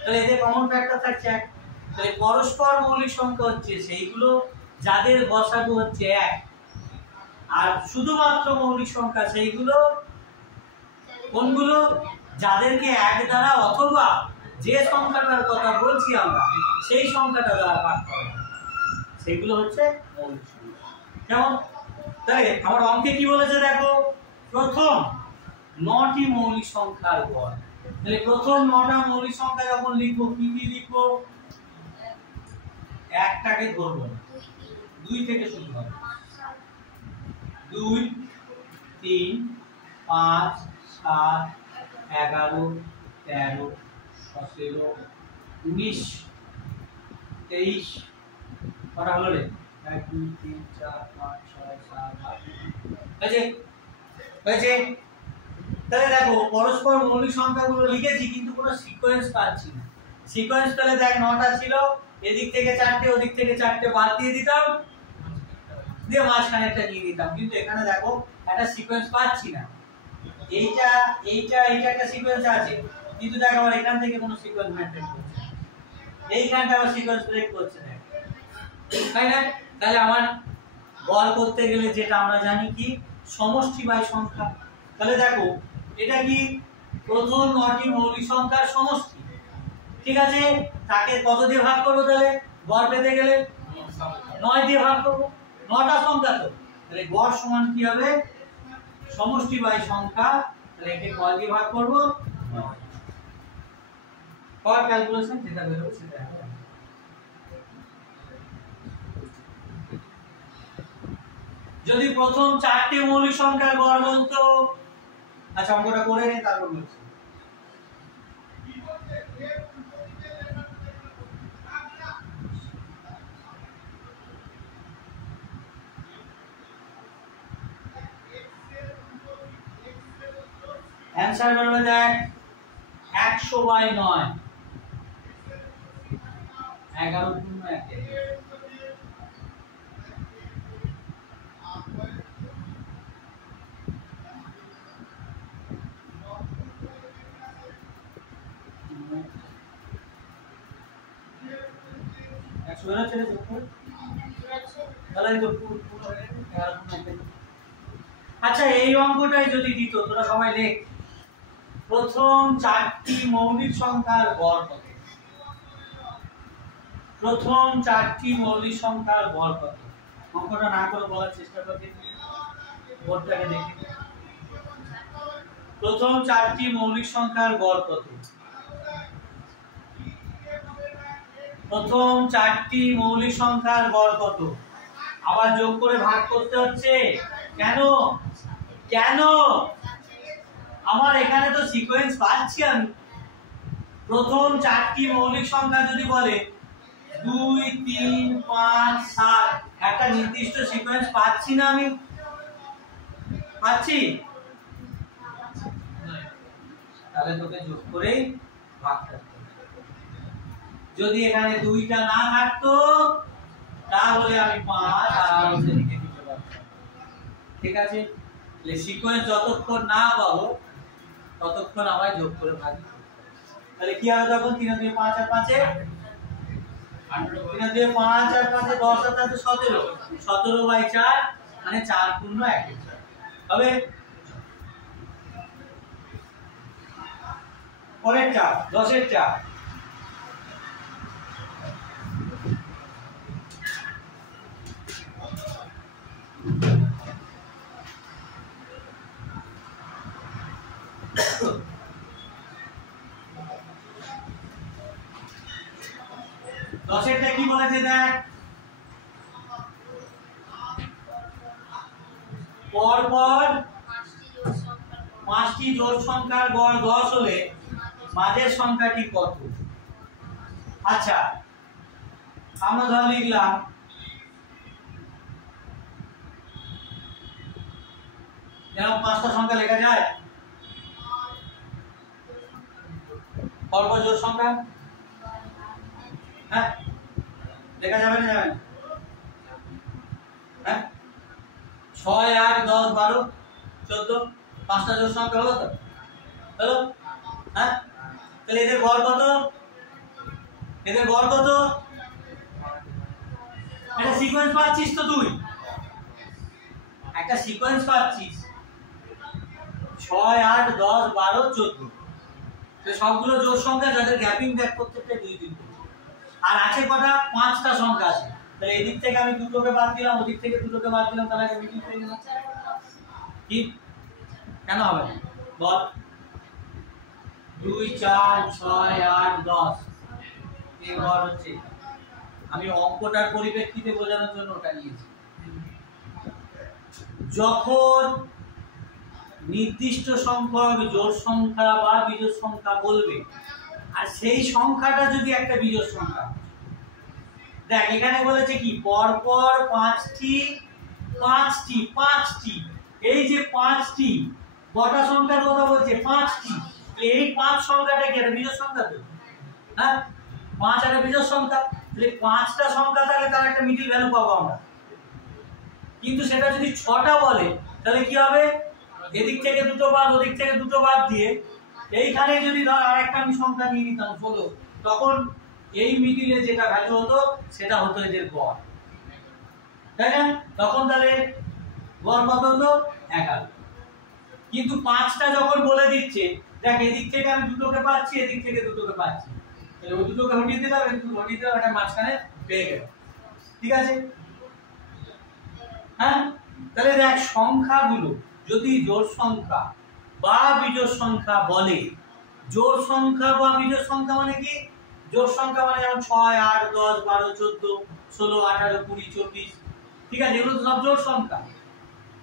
তাহলে এদের কমন ফ্যাক্টর থাকছে 1। তাহলে পরস্পর মৌলিক সংখ্যা হচ্ছে সেইগুলো যাদের গসাগু হচ্ছে 1, আর শুধুমাত্র মৌলিক সংখ্যা সেইগুলো কোনগুলো? যাদেরকে 1 দ্বারা অথবা যে সংখ্যাটার কথা বলছি আমরা সেই সংখ্যাটা দ্বারা ভাগ করা হয়, সেগুলো হচ্ছে মৌলিক সংখ্যা। কেমন? তাহলে আমার অঙ্কে কি বলেছে দেখো, প্রথম 9টি মৌলিক সংখ্যার গড়। তাহলে প্রথম 9টা মৌলিক সংখ্যা যখন লিখবো কি কি লিখবো? একটাকে ধরবো না, 2 থেকে শুরু হবে। 2, 3, 5, 7, 11, 13, 17, 19, 23। কটা হলো রে? 1, 2, 3, 4, 5, 6, 7, 8। হয়েছে? হয়েছে? তাহলে দেখো পরস্পর মৌলিক সংখ্যাগুলো লিখেছি কিন্তু কোনো সিকোয়েন্স পাচ্ছি না। সিকোয়েন্স তাহলে দেখ 9টা ছিল, এদিক থেকে 4টে ওদিক থেকে 4টে বাদ দিয়ে দিতাম, দিয়ে মাঝখানে একটা নিয়ে দিতাম, কিন্তু এখানে দেখো একটা সিকোয়েন্স পাচ্ছি না। এইটা একটা সিকোয়েন্স আছে, কিন্তু দেখো আবার এখান থেকে কোনো সিকোয়েন্স মেইনটেইন করছে না, এইখানটা আবার সিকোয়েন্স ব্রেক করছে না, তাই না? তাহলে আমার গড় করতে গেলে যেটা আমরা জানি কি সমষ্টি বাই সংখ্যা। তাহলে দেখো এটা কি প্রথম 9টি মৌলিক সংখ্যার সমষ্টি, ঠিক আছে, তাকে কত দিয়ে ভাগ করব? তাহলে গড় পেতে গেলে 9 দিয়ে ভাগ করব, 9টা সংখ্যা তো, তাহলে গড় সমান কি হবে? সমষ্টি বাই সংখ্যা। তাহলে একে কয় দিয়ে ভাগ করব? 9। পর ক্যালকুলেশন যেটা বেরোবে সেটা হবে। যদি প্রথম 4টে মৌলিক সংখ্যার গড় বলতো, আচ্ছা অঙ্কটা করে নিই তারপর বলছি। অ্যানসার বেরোবে দেখ 100/9, 11 × 1। সুরা ছেড়ে যোগ করে তাহলে তো আচ্ছা এই অঙ্কটাই যদি দিত তোরা সবাই লেখ প্রথম চারটি মৌলিক সংখ্যার গড় কত প্রথম চারটি মৌলিক সংখ্যার গড় কত অঙ্কটা না করে বলার চেষ্টা করতে বোর্ডটাকে দেখি প্রথম চারটি মৌলিক সংখ্যার গড় কত প্রথম চারটি মৌলিক সংখ্যার গড় কত আবার যোগ করে ভাগ করতে হচ্ছে কেন কেন আমার এখানে তো সিকোয়েন্স পাচ্ছি আমি প্রথম চারটি মৌলিক সংখ্যা যদি বলে 2 3 5 7 একটা নির্দিষ্ট সিকোয়েন্স পাচ্ছি না আমি পাচ্ছি তাহলে তোকে যোগ করে ভাগ করতে যদি এখানে দুইটা না থাকতো তাহলে আমি 5 আরামসে লিখে দিতে পারতাম ঠিক আছে তাহলে সিকোয়েন্স যতক্ষণ না পাবো ততক্ষণ আমায় যোগ করে ভাগ তাহলে কি হবে তখন 3 2 5 আর 5 এ 3 2 5 আর 5 এ 10 আর 4 17 17/4 মানে 4 পূর্ণ 1 হবে পরের চার 10 এর চার দশেরটা কি বলেছে দেখ পরপর পাঁচটি জোড় সংখ্যার গড় 10 হলে মাঝের সংখ্যাটি কত আচ্ছা আমরা ধর লিখলাম এরকম পাঁচটা সংখ্যা লেখা যায় পরপর জোড় সংখ্যা হ্যাঁ লেখা যাবে না যাবে না হ্যাঁ 6 8 10 12 14 পাঁচটা জোড় সংখ্যা হলো তো হলো হ্যাঁ তাহলে এদের গড় কত এটা সিকোয়েন্স পাচ্ছিস তো তুই একটা সিকোয়েন্স পাচ্ছিস 6 8 10 12 14 তো সবগুলো জোড় সংখ্যা যাদের গ্যাপিং দেখ প্রত্যেকটা 2 2 আর আছে কটা পাঁচটা সংখ্যা আছে তাহলে এদিক থেকে আমি দুটোকে বাদ দিলাম ওদিক থেকে দুটোকে বাদ দিলাম তাহলে মিডিল পেয়ে গেলাম কি কেন হবে বল 2 4 6 8 10 এই গড় হচ্ছে আমি অঙ্কটার পরিপ্রেক্ষিতে বোঝানোর জন্য ওটা নিয়েছি যখন নির্দিষ্ট সংখ্যক জোড় সংখ্যা বা বিজোড় সংখ্যা বলবে আর সেই সংখ্যাটা যদি একটা বিজোড় সংখ্যা দেখ এখানে বলেছে কি পরপর পাঁচটি এই যে পাঁচটি কটা সংখ্যার কথা বলছে পাঁচটি এই পাঁচ সংখ্যাটা কি একটা বিজোড় সংখ্যা তো হ্যাঁ পাঁচ একটা বিজোড় সংখ্যা তাহলে পাঁচটা সংখ্যা থাকলে তার একটা মিডল ভ্যালু পাবো আমরা কিন্তু সেটা যদি 6টা বলে তাহলে কি হবে এদিক থেকে দুটো বাদ ওদিক থেকে দুটো বাদ দিয়ে এইখানে যদি ধর আরেকটা আমি সংখ্যা নিয়ে নিতাম 16 তখন এই মিডিলে যেটা ভ্যালু হতো সেটা হতো এদের গড় তাই না তখন তাহলে গড় কত হতো 11 কিন্তু পাঁচটা যখন বলে দিচ্ছে দেখ এদিক থেকে আমি দুটোকে পাচ্ছি এদিক থেকে দুটোকে পাচ্ছি তাহলে ওই দুটোকে হটিয়ে দিলাম হটিয়ে দিলাম একটা মাঝখানে পেয়ে গেল ঠিক আছে হ্যাঁ তাহলে দেখ সংখ্যাগুলো যদি জোড় সংখ্যা বা বিজোড় সংখ্যা বলে জোড় সংখ্যা বা বিজোড় সংখ্যা মানে কি জোড় সংখ্যা মানে যেমন 6 8 10 12 14 16 18 20 24 ঠিক আছে এগুলো তো সব জোড় সংখ্যা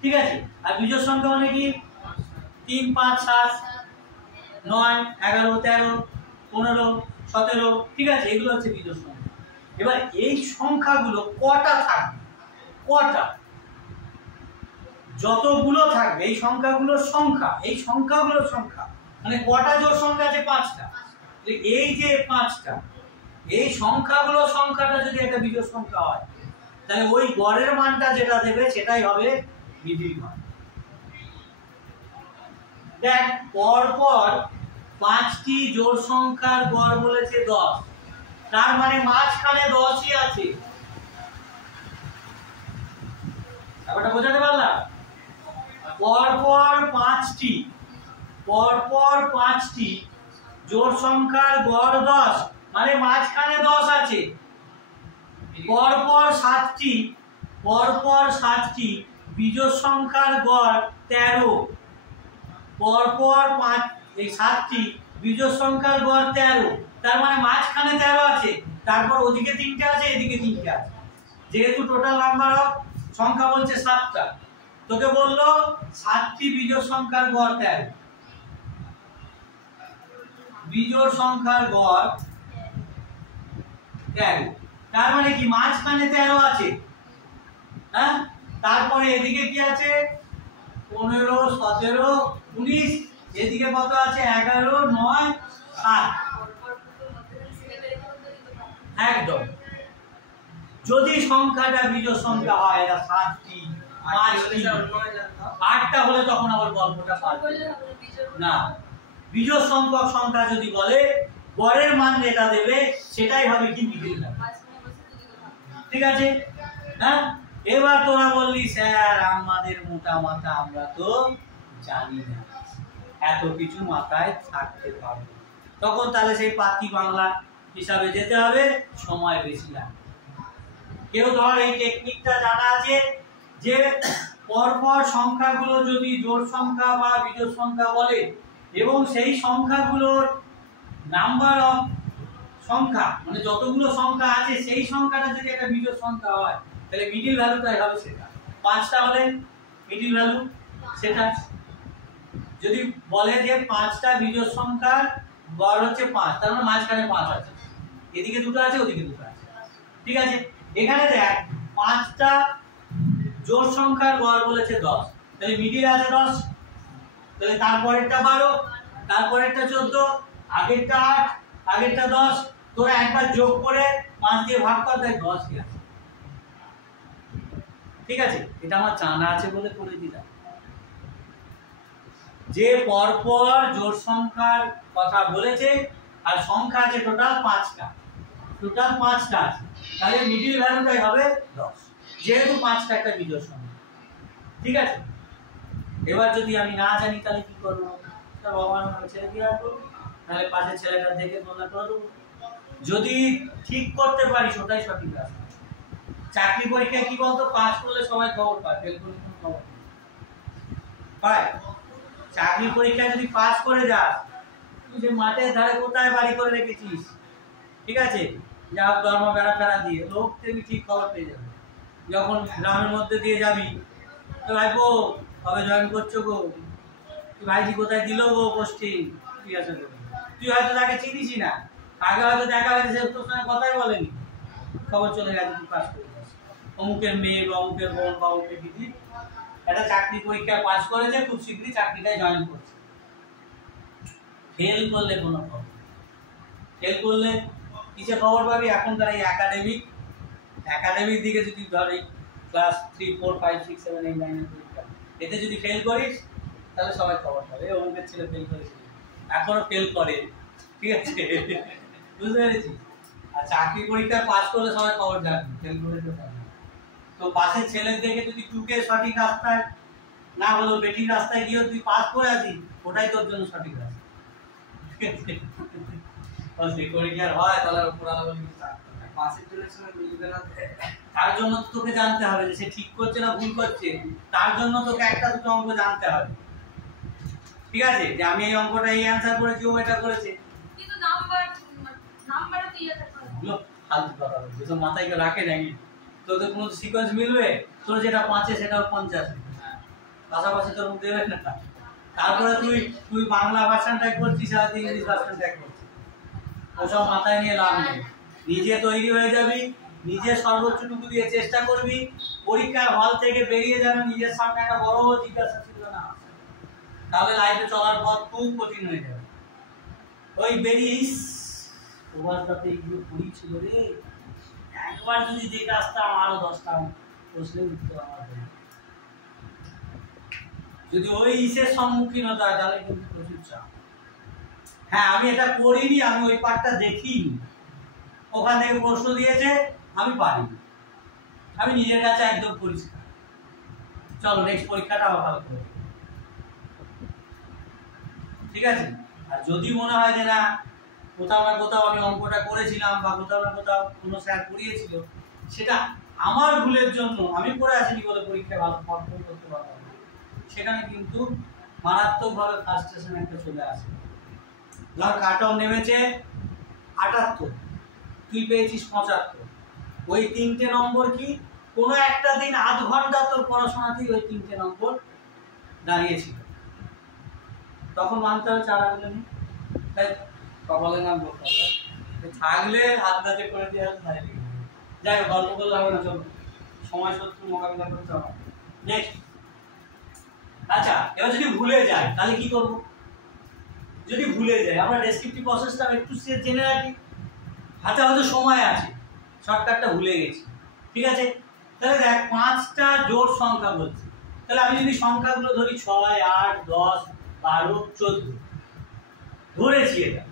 ঠিক আছে আর বিজোড় সংখ্যা মানে কি 3 5 7 9 11 13 15 17 ঠিক আছে এগুলো হচ্ছে বিজোড় সংখ্যা এবার এই সংখ্যাগুলো কটা থাকবে কটা যতগুলো থাকবে এই সংখ্যাগুলোর সংখ্যা মানে কটা জোড় সংখ্যা আছে 5টা এই যে 5টা এই সংখ্যাগুলোর সংখ্যাটা যদি একটা বিজোড় সংখ্যা হয় তাহলে ওই গড়ের মানটা যেটা দেবে সেটাই হবে মিডিল মান দেখ পরপর 5টি জোড় সংখ্যার গড় বলেছে 10 তার মানে মাঝখানে 10ই আছে। ব্যাপারটা বোঝাতে পারলাম? পরপর 5টি জোড় সংখ্যার গড় 10, মানে মাঝখানে 10 আছে। পরপর 7টি বিজোড় সংখ্যার গড় 13। পরপর 7টি বিজোড় সংখ্যার গড় 13, তার মানে মাঝখানে 13 আছে, তারপর ওদিকে 3টে আছে, এদিকে 3টে আছে। যেহেতু টোটাল নাম্বার অফ সংখ্যা বলছে 7টা, তোকে বললো 7টি বিজোড় সংখ্যার গড় 13। বিজোড় সংখ্যার গড় 13, তার মানে কি মাঝখানে 13 আছে। হ্যাঁ, তারপরে এদিকে কি আছে 15, 17, 19, এদিকে কত আছে 11, 9, 7। একদম। যদি সংখ্যাটা বিজোড় সংখ্যা হয়, এটা 7টি, 5টি, 8টা হলে তখন আবার গল্পটা পাল্টে না। বিজোড় সংখ্যক সংখ্যা যদি বলে, গড়ের মান যেটা দেবে সেটাই হবে কি মিডিল ভ্যালু। ঠিক আছে? হ্যাঁ, এবার তোরা বললি স্যার আমাদের মোটা মাথা, আমরা তো জানি না, এত কিছু মাথায় থাকতে পারবে। তখন তাহলে সেই পাতি বাংলা হিসাবে যেতে হবে, সময় বেশি লাগবে। কেউ ধর এই টেকনিকটা জানা আছে যে পরপর সংখ্যাগুলো যদি জোড় সংখ্যা বা বিজোড় সংখ্যা বলে এবং সেই সংখ্যাগুলোর নাম্বার অফ সংখ্যা, মানে যতগুলো সংখ্যা আছে সেই সংখ্যাটা যদি একটা বিজোড় সংখ্যা হয়, তাহলে মিডিল ভ্যালুটাই হবে সেটা। 5টা হলে মিডিল ভ্যালু সেটা। যদি বলে যে 5টা বিজোড় সংখ্যার গড় হচ্ছে 5, তার মানে মাঝখানে 5 আছে, এদিকে 2টো আছে, ওদিকে 2টো আছে। ঠিক আছে? এখানে দেখ 5টা জোড় সংখ্যার গড় বলেছে 10, তাহলে মিডিল আছে 10, তাহলে তারপরেরটা 12, তারপরেরটা 14, আগেরটা 8, আগেরটা 10, তোরা একবার যোগ করে 5 দিয়ে ভাগ কর, তাই 10 কি আছে। ঠিক আছে? এটা আমার জানা আছে বলে করে দিলাম। যে পরপর জোড় সংখ্যার কথা বলেছে আর সংখ্যা আছে টোটাল 5টা, আছে, তাহলে মিডিল ভ্যালুটাই হবে 10, যেহেতু 5টা একটা বিজোড় সংখ্যা। ঠিক আছে? এবার যদি আমি না জানি তাহলে কি করব? তার বাবা নামে ছেলে কি রাখবো, তাহলে পাশের ছেলেটার দেখে তোমরা করে দেবো। যদি ঠিক করতে পারি ওটাই সঠিক রাস্তা। চাকরি পরীক্ষায় কি বলতো, পাস করলে সবাই খবর পায়, ফেল করলে কোনো খবর পায়। চাকরি পরীক্ষায় যদি পাস করে যাস, তুই যে মাঠের ধারে কোথায় বাড়ি করে রেখেছিস, ঠিক আছে, যা ধর্ম বেড়া ফেরা দিয়ে লোক থেকে ঠিক খবর পেয়ে যাবে। যখন গ্রামের মধ্যে দিয়ে যাবি, তো ভাইপো কবে জয়েন করছো গো, ভাইজি কোথায় দিল গো পোস্টিং, ঠিক আছে, তুই হয়তো তাকে চিনিসই না, আগে হয়তো দেখা হয়েছে, সে তোর সঙ্গে কথাই বলেনি, খবর চলে গেছে তুই পাস করে যাস। অমুকের মেয়ে বা অমুকের বোন বা অমুকের দিদি একটা চাকরি পরীক্ষায় পাস করেছে, খুব শীঘ্রই চাকরিটায় জয়েন করছে। ফেল করলে কোনো খবর, ফেল করলে কিসে খবর পাবি? এখনকার এই একাডেমিক দিকে যদি ধর ক্লাস 3, 4, 5, 6, 7, 8, 9 এর পরীক্ষা, এতে যদি ফেল করিস তাহলে সবাই খবর পাবে, অমুকের ছেলে ফেল করেছিল, এখনো ফেল করে। ঠিক আছে? বুঝতে পেরেছি? আর চাকরি পরীক্ষায় পাস করলে সবাই খবর জানবে, ফেল করে তো পাশের ছেলের দেখে যদি টুকে সঠিক রাস্তায় না হলো বেটির রাস্তায় গিয়ে তুই পাস করে আসিস, ওটাই তোর জন্য সঠিক রাস্তা। ঠিক আছে? হয় তাহলে তার জন্য তোকে জানতে হবে যে সে ঠিক করছে না ভুল করছে, তার জন্য তোকে একটা দুটো অঙ্ক জানতে হবে। ঠিক আছে? যে আমি এই অঙ্কটা এই অ্যানসার করেছি, ও এটা করেছে, কিন্তু নাম্বারে তো ইয়ে থাকবে। ফালতু কথা বলছিস, তো মাথায় কেউ রাখে নাকি? তোদের কোনো সিকোয়েন্স মিলবে? তোর যেটা 5 সেটাও 50, পাশাপাশি তোর মুখ দেবে না। তারপরে তুই বাংলা ভার্সনটাই করছিস আর ইংলিশ ভার্সনটাই করছিস, ওসব মাথায় নিয়ে লাভ নেই। নিজে তৈরি হয়ে যাবি, নিজে সর্বোচ্চটুকু দিয়ে চেষ্টা করবি, পরীক্ষার হল থেকে বেরিয়ে যাবে নিজের সামনে একটা বড় জিজ্ঞাসা ছিল না, তাহলে লাইফে চলার পথ খুব কঠিন হয়ে যাবে। ওই বেরিয়েস তোমার সাথে এইগুলো পড়ি ছিল রে, একবার যদি দেখে আসতাম আরো 10টা প্রশ্নের উত্তর আমার হয়ে। যদি ওই ইসের সম্মুখীন হতে হয় তাহলে কিন্তু প্রচুর চাপ। হ্যাঁ, আমি এটা করিনি, আমি ওই পার্টটা দেখিনি, ওখান থেকে প্রশ্ন দিয়েছে, আমি পারি, আমি নিজের কাছে একদম পরিষ্কার। চলো নেক্সট পরীক্ষাটা আবার ভালো করে, ঠিক আছে? আর যদি মনে হয় যে না কোথাও না কোথাও আমি অঙ্কটা করেছিলাম বা কোথাও না কোথাও কোনো স্যার পড়িয়েছিল, সেটা আমার ভুলের জন্য আমি পড়ে আসিনি বলে পরীক্ষায় ভালো ফলাফল করতে পারলাম না, সেখানে কিন্তু মারাত্মকভাবে ফ্রাস্ট্রেশন একটা চলে আসে। ধর কাট অফ নেমেছে ৭৮, তুই পেয়েছিস ৭৫, ওই ৩টে নম্বর কি কোনো একটা দিন আধ ঘন্টা তোর পড়াশোনাতেই ওই 3টে নম্বর দাঁড়িয়েছিল, তখন মানতে হবে চারা বলে নি, তাই কপালে নাম বলতে হবে, থাকলে হাত কাজে করে দিয়ে আসলে তাই লিখে দেবে। যাই হোক, গল্প করলে হবে না, চলো সময় শত্রু মোকাবিলা করতে হবে। নেক্সট, আচ্ছা এবার যদি ভুলে যায় তাহলে কি করব? যদি ভুলে যায় আমরা ডেসক্রিপটিভ প্রসেসটা একটু জেনে রাখি, হাতে হয়তো সময় আছে, শর্টকাটটা ভুলে গেছি, ঠিক আছে? তাহলে দেখ 5টা জোড় সংখ্যা বলছে, তাহলে আমি যদি সংখ্যাগুলো ধরি 6, 8, 10, 12, 14 ধরেছি এটা।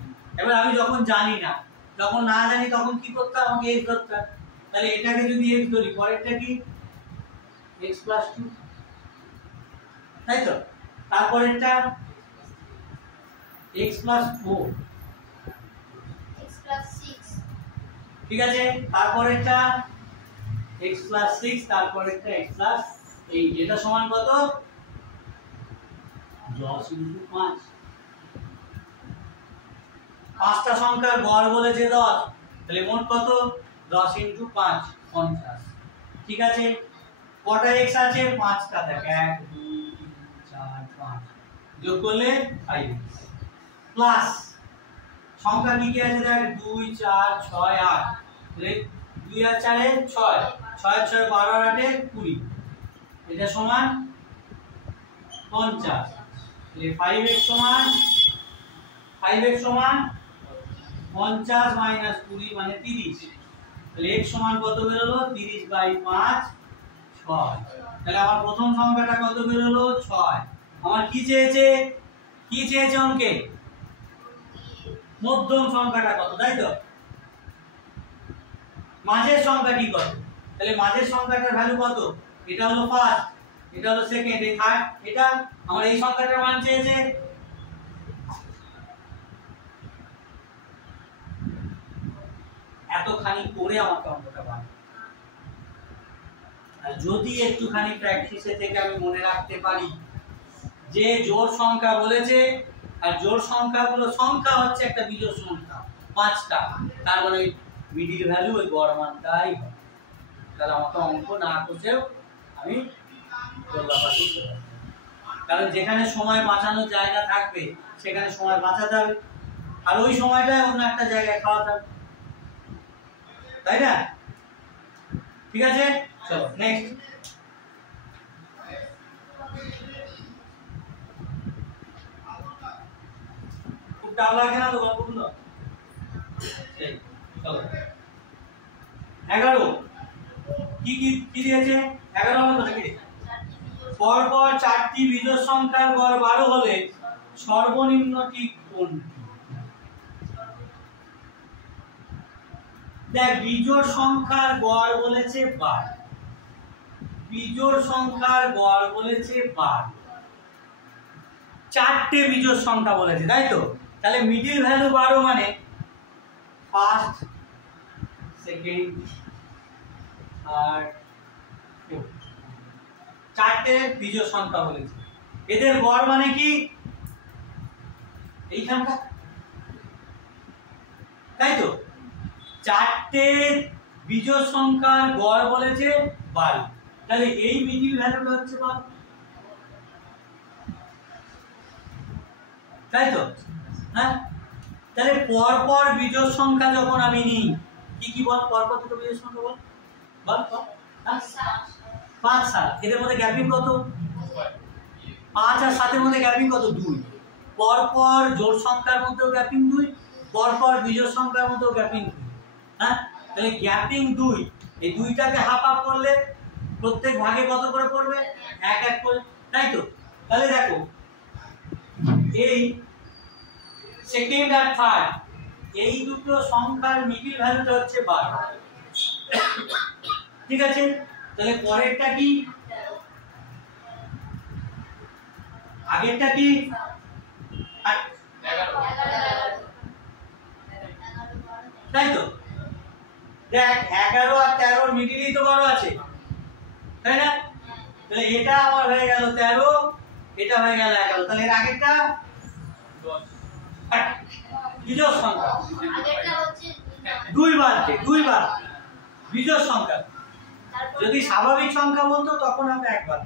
এবার আমি যখন জানি না, যখন না জানি তখন কি করতে হবে? আমাকে x ধরতে হবে। তাহলে এটাকে যদি x ধরি, পরেরটা কি x + 2, তাই তো? তারপরেরটা x + 4, x + 6, ঠিক আছে? তারপরেরটা x + 6, তারপরেরটা x + 8, এটা সমান কত? 10 × 5। 5টা সংখ্যার গড় বলেছে 10, তাহলে মোট কত? 10 × 5 50, ঠিক আছে? কটা x আছে? 5টা, দেখ 1 2 3 4 5, যোগ করলে 5x প্লাস সংখ্যা কি কি আছে দেখ 2 4 6 8, তাহলে 2 আর 4 এ 6, 6 আর 6 12 আর 8 এ 20, এটা সমান 50, তাহলে 5x সমান 50 - 20 মানে 30, তাহলে x সমান কত বেরোলো? 30/5 6। তাহলে আমার প্রথম সংখ্যাটা কত বেরোলো? 6। আমার কি চেয়েছে? অঙ্কে মধ্যম সংখ্যাটা কত, তাই তো? মাঝের সংখ্যাটি কত? তাহলে মাঝের সংখ্যাটার ভ্যালু কত? এটা হলো ফার্স্ট, এটা হলো সেকেন্ড, এই থার্ড, এটা আমার এই সংখ্যাটার মান চেয়েছে। এতখানি করে আমাকে অঙ্কটা বানাতে, আর যদি একটুখানি প্র্যাকটিসে থেকে আমি মনে রাখতে পারি যে জোড় সংখ্যা বলেছে, আর জোড় সংখ্যাগুলো সংখ্যা হচ্ছে একটা বিজোড় সংখ্যা 5টা, তার মানে মিডিল ভ্যালু ওই গড় মানটাই হবে, তাহলে আমাকে অঙ্ক না কষেও আমি গোল্লাপাতি করতে পারবো। কারণ যেখানে সময় বাঁচানোর জায়গা থাকবে সেখানে সময় বাঁচাতে হবে, আর ওই সময়টা অন্য একটা জায়গায় খাওয়াতে হবে, তাই না? ঠিক আছে, চলো নেক্সট। খুব টান লাগে না তো গল্পগুলো? চলো 11 কি কি কি দিয়েছে? 11 হলো নাকি? পরপর 4টি বিজোড় সংখ্যার গড় 12 হলে সর্বনিম্নটি কোনটি? দেখ বিজোড় সংখ্যার গড় বলেছে 12, বিজোড় সংখ্যার গড় বলেছে 12, 4টে বিজোড় সংখ্যা বলেছে, তাই তো? তাহলে মিডিল ভ্যালু 12 মানে ফার্স্ট, সেকেন্ড, থার্ড, ফোর্থ, 4টে বিজোড় সংখ্যা বলেছে। এদের গড় মানে কি? এইখানটা, তাই তো? 4টে বিজোড় সংখ্যার গড় বলেছে 12, তাহলে এই মিডিল ভ্যালুটা হচ্ছে 12, তাই তো? হ্যাঁ, তাহলে পরপর বিজোড় সংখ্যা যখন আমি নিই, কি কি বল? পরপর দুটো বিজোড় সংখ্যা বল, 5 7, এদের মধ্যে গ্যাপিং কত? 5 আর 7 এর মধ্যে গ্যাপিং কত? 2। পরপর জোড় সংখ্যার মধ্যেও গ্যাপিং 2, পরপর বিজোড় সংখ্যার মধ্যেও গ্যাপিং 2। হ্যাঁ, তাহলে গ্যাপিং 2, এই দুইটাকে হাফ হাফ করলে প্রত্যেক ভাগে কত করে পড়বে? 1 1 করে, তাই তো? তাহলে দেখো এই সেকেন্ড আর থার্ড এই দুটো সংখ্যার মিডিল ভ্যালুটা হচ্ছে 12। ঠিক আছে, তাহলে পরেরটা কি, আগেরটা কি, 11 তাই তো? দেখ 11 আর 13 মিডিলই তো 12 আছে, তাই না? তাহলে এটা আমার হয়ে গেল 13, এটা হয়ে গেল 11, তাহলে এর আগেরটা 10। বিজোড় সংখ্যা আগেরটা হচ্ছে 2 বার বিজোড় সংখ্যা। যদি স্বাভাবিক সংখ্যা বলতো তখন আমরা একবার,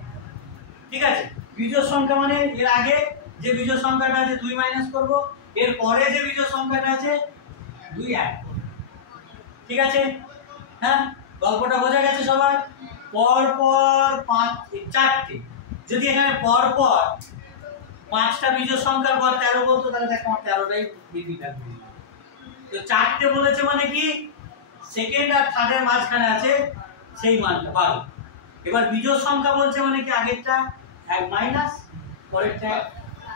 ঠিক আছে? বিজোড় সংখ্যা মানে এর আগে যে বিজোড় সংখ্যাটা আছে 2 মাইনাস করব, এর পরে যে বিজোড় সংখ্যাটা আছে 2 অ্যাড করব। ঠিক আছে? হ্যাঁ, গল্পটা বোঝা গেছে সবার? পর পর 4টে, যদি এখানে পর পর 5টা বিজোড় সংখ্যার পর 13 বলতো তাহলে দেখো আমার 13টাই বিধি থাকবে। তো 4টে বলেছে মানে কি, সেকেন্ড আর থার্ডের মাঝখানে আছে সেই মানটা 12। এবার বিজোড় সংখ্যা বলছে মানে কি আগেরটা এক মাইনাস, পরেরটা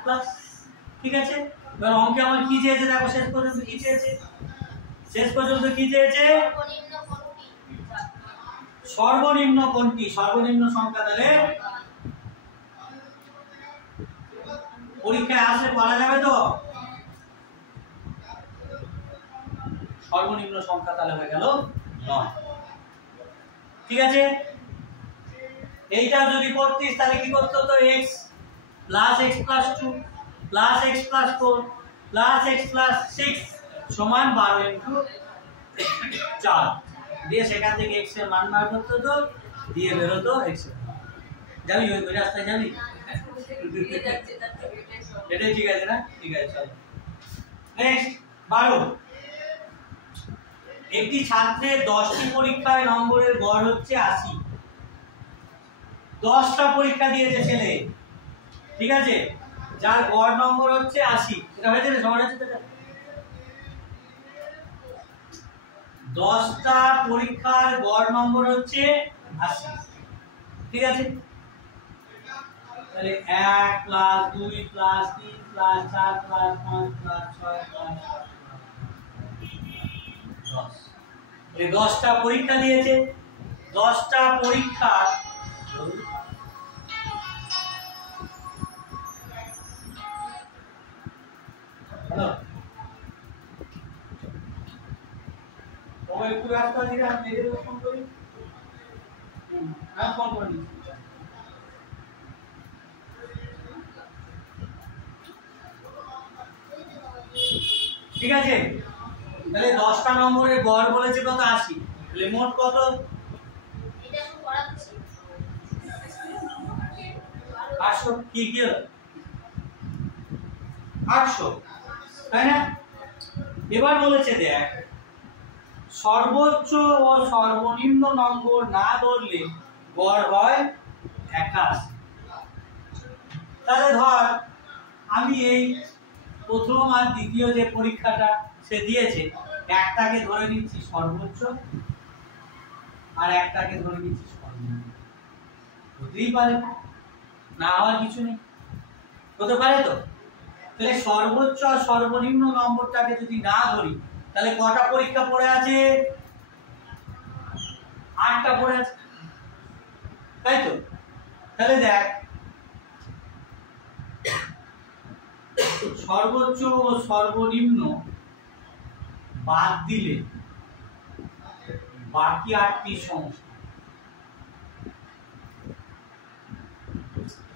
প্লাস। ঠিক আছে, এবার অঙ্কে আমার কি চেয়েছে দেখো, শেষ পর্যন্ত কি চেয়েছে, শেষ পর্যন্ত কি চেয়েছে, সর্বনিম্ন কোনটি, সর্বনিম্ন সংখ্যা। তাহলে পরীক্ষায় আসলে বলা যাবে তো সর্বনিম্ন সংখ্যা, তাহলে হয়ে গেল 9। ঠিক আছে, এইটা যদি করতিস তাহলে কি করতে হতো, x plus x plus 2 plus x plus 4 plus x plus 6 সমান 12 ইনটু 4 দিয়ে সেখান থেকে x এর মান বার করতে হতো, দিয়ে বেরোতো x এর মান। যাবি ওই রাস্তায় যাবি? এটাই ঠিক আছে না? ঠিক আছে, চলো নেক্সট 12। একটি ছাত্রের 10টি পরীক্ষায় নম্বরের গড় হচ্ছে 80। 10টা পরীক্ষা দিয়েছে ছেলে, ঠিক আছে, যার গড় নম্বর হচ্ছে 80। এটা হয়েছে না সবার আছে? 10টা পরীক্ষার গড় নম্বর হচ্ছে 80। ঠিক আছে, তাহলে 1 plus 2 plus 3 plus 4 plus 5 plus 6 plus 10। এই 10টা পরীক্ষা দিয়েছে, 10টা পরীক্ষা একটু রাস্তা দিকে আমি নিজে ফোন করি, আমি ফোন করে দিচ্ছি। ঠিক আছে, তাহলে 10টা নম্বরের গড় বলেছে কত, 80। তাহলে মোট কত, এটা তো পড়াচ্ছি 800। কি কি 800, তাই না? এবার বলেছে দেখ, সর্বোচ্চ ও সর্বনিম্ন নম্বর না ধরলে গড় হয় 81। তাহলে ধর আমি এই প্রথম আর দ্বিতীয় যে পরীক্ষাটা সে দিয়েছে, একটাকে ধরে নিচ্ছি সর্বোচ্চ আর একটাকে ধরে নিচ্ছি সর্বনিম্ন। হতেই পারে, না হওয়ার কিছু নেই, হতে পারে তো। তাহলে সর্বোচ্চ আর সর্বনিম্ন নম্বরটাকে যদি না ধরি তাহলে কটা পরীক্ষা পড়ে আছে, 8টা পড়ে আছে, তাই তো? তাহলে দেখ, সর্বোচ্চ ও সর্বনিম্ন বাদ দিলে বাকি 8টি সমস্যা,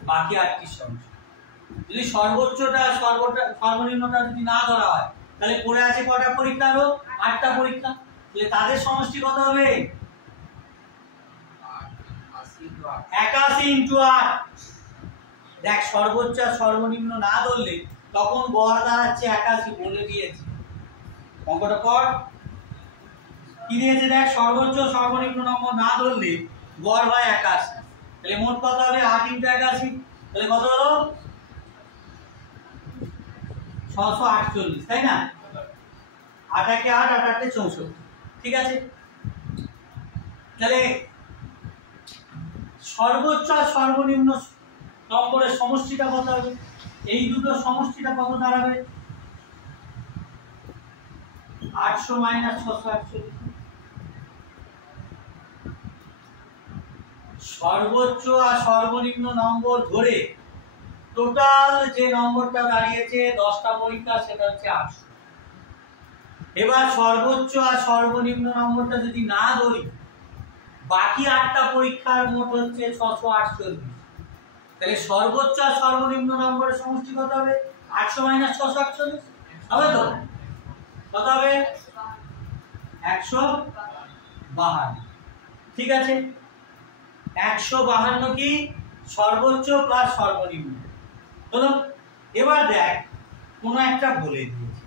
বাকি 8টি সমস্যা। যদি সর্বোচ্চটা সর্বনিম্নটা যদি না ধরা হয় তাহলে পড়ে আছে কটা পরীক্ষা, হলো 8টা পরীক্ষা। তাহলে তাদের সমষ্টি কত হবে, 81 ইনটু 8। দেখ, সর্বোচ্চ আর সর্বনিম্ন না ধরলে তখন গড় দাঁড়াচ্ছে 81, বলে দিয়েছি। অঙ্কটা পর কি দিয়েছে দেখ, সর্বোচ্চ সর্বনিম্ন নম্বর না ধরলে গড় হয় 81। তাহলে মোট কত হবে, 8 ইনটু 81, তাহলে কত হলো 648, তাই না? 8 একে 8, 8 8 64। ঠিক আছে, তাহলে সর্বোচ্চ আর সর্বনিম্ন নম্বরের সমষ্টিটা কত হবে, এই দুটো সমষ্টিটা কত দাঁড়াবে, 800 মাইনাস 648। সর্বোচ্চ আর সর্বনিম্ন নম্বর ধরে টোটাল যে নম্বরটা দাঁড়িয়েছে 10টা পরীক্ষা সেটা হচ্ছে 800। এবার সর্বোচ্চ আর সর্বনিম্ন নম্বরটা যদি না ধরি বাকি 8টা পরীক্ষার মোট হচ্ছে 648। তাহলে সর্বোচ্চ আর সর্বনিম্ন নম্বরের সমষ্টি কত হবে? 800 মাইনাস 648 হবে তো? কত হবে? 152। ঠিক আছে, 152 কি সর্বোচ্চ প্লাস সর্বনিম্ন হলো। এবার দেখ কোন একটা বলে দিয়েছে,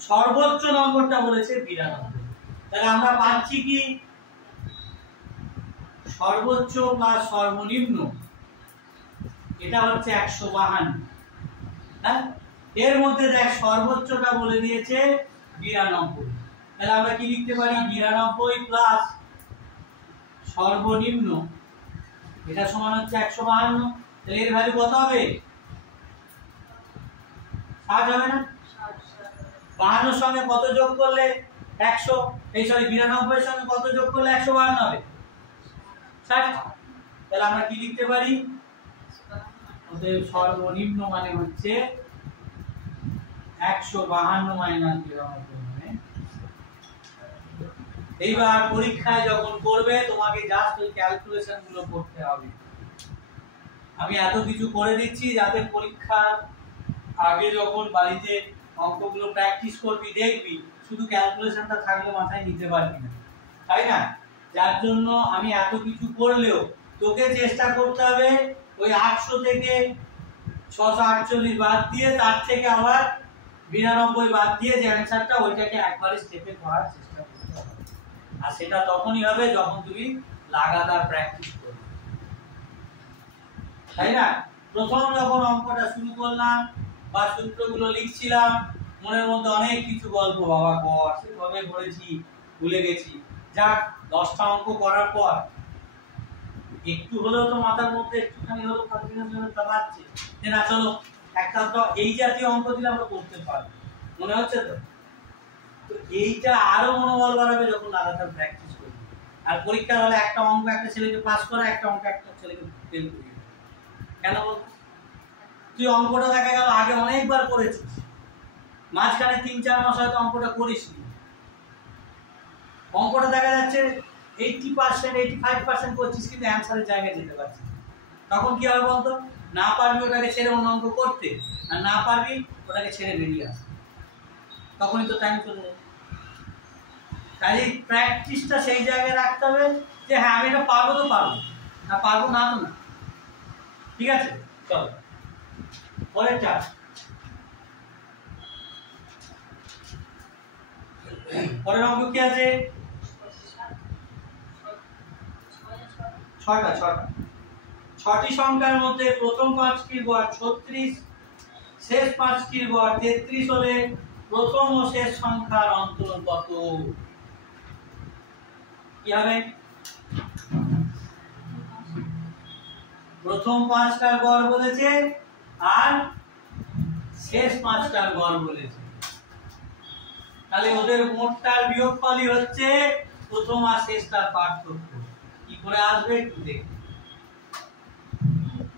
সর্বোচ্চ নম্বরটা বলেছে 92। তাহলে আমরা পাচ্ছি কি সর্বোচ্চ প্লাস সর্বনিম্ন, এটা হচ্ছে 152। হ্যাঁ, এর মধ্যে দেখ সর্বোচ্চটা বলে দিয়েছে 92। তাহলে আমরা কি লিখতে পারি? 92 প্লাস সর্বনিম্ন, এটা সমান হচ্ছে 152। তাহলে এর ভ্যালু কত হবে? 60 হবে না? 52 সঙ্গে কত যোগ করলে 100, এই সরি 92 এর সঙ্গে কত যোগ করলে 152 হবে? 60। তাহলে আমরা কি লিখতে পারি? ওদের সর্বনিম্ন মানে হচ্ছে 152 মাইনাস 92। এইবার পরীক্ষায় যখন করবে তোমাকে জাস্ট ওই ক্যালকুলেশন গুলো করতে হবে। আমি এত কিছু করে দিচ্ছি যাতে পরীক্ষার আগে যখন বাড়িতে অঙ্কগুলো প্র্যাকটিস করবি দেখবি শুধু ক্যালকুলেশনটা থাকলে মাথায় নিতে পারবি না, তাই না? যার জন্য আমি এত কিছু করলেও তোকে চেষ্টা করতে হবে ওই 800 থেকে 648 বাদ দিয়ে তার থেকে আবার 92 বাদ দিয়ে যে অ্যানসারটা ওইটাকে একবারে স্টেপে করার চেষ্টা করতে হবে। আর সেটা তখনই হবে যখন তুমি লাগাতার প্র্যাকটিস করবে, তাই না? প্রথম যখন অঙ্কটা শুরু করলাম বা সূত্রগুলো লিখছিলাম মনের মধ্যে অনেক কিছু গল্প, বাবা কর সেভাবে করেছি ভুলে গেছি। যাক 10টা অঙ্ক করার পর একটু হলেও তো মাথার মধ্যে একটুখানি হলেও কনফিডেন্স লেভেলটা বাড়ছে যে না চলো একটা তো এই জাতীয় অঙ্ক দিলে আমরা করতে পারবো, মনে হচ্ছে তো? তো এইটা আরো মনোবল বাড়াবে যখন লাগাতার প্র্যাকটিস করবে। আর পরীক্ষার হলে একটা অঙ্ক একটা ছেলেকে পাস করা, একটা অঙ্ক একটা ছেলেকে ফেল করে দেবে। কেন বলতো? তুই অঙ্কটা দেখা গেল আগে অনেকবার করেছিস, মাঝখানে 3-4 মাস হয়তো অঙ্কটা করিসনি, অঙ্কটা দেখা যাচ্ছে 80% 85% করছিস কিন্তু অ্যানসারের জায়গায় যেতে পারছিস। তখন কি হবে বলতো? না পারবি ওটাকে ছেড়ে অন্য অঙ্ক করতে, আর না পারবি ওটাকে ছেড়ে বেরিয়ে আসতে, তখনই তো টাইম চলে যাবে। তাই প্র্যাকটিসটা সেই জায়গায় রাখতে হবে যে হ্যাঁ আমি এটা পারবো তো পারবো, না পারবো না তো না। ঠিক আছে, চলো পরের চার। পরের অঙ্ক কি আছে? 6টি সংখ্যার মধ্যে প্রথম 5টির গড় 36, শেষ 5টির গড় 33 হলে প্রথম ও শেষ সংখ্যার অন্তর কত? কি হবে? প্রথম 5টার গড় বলেছে আর শেষ 5টার গড় বলেছে, তাহলে ওদের মোটটার বিয়োগফলই হচ্ছে প্রথম আর শেষটার পার্থক্য। কি করে আসবে একটু দেখি।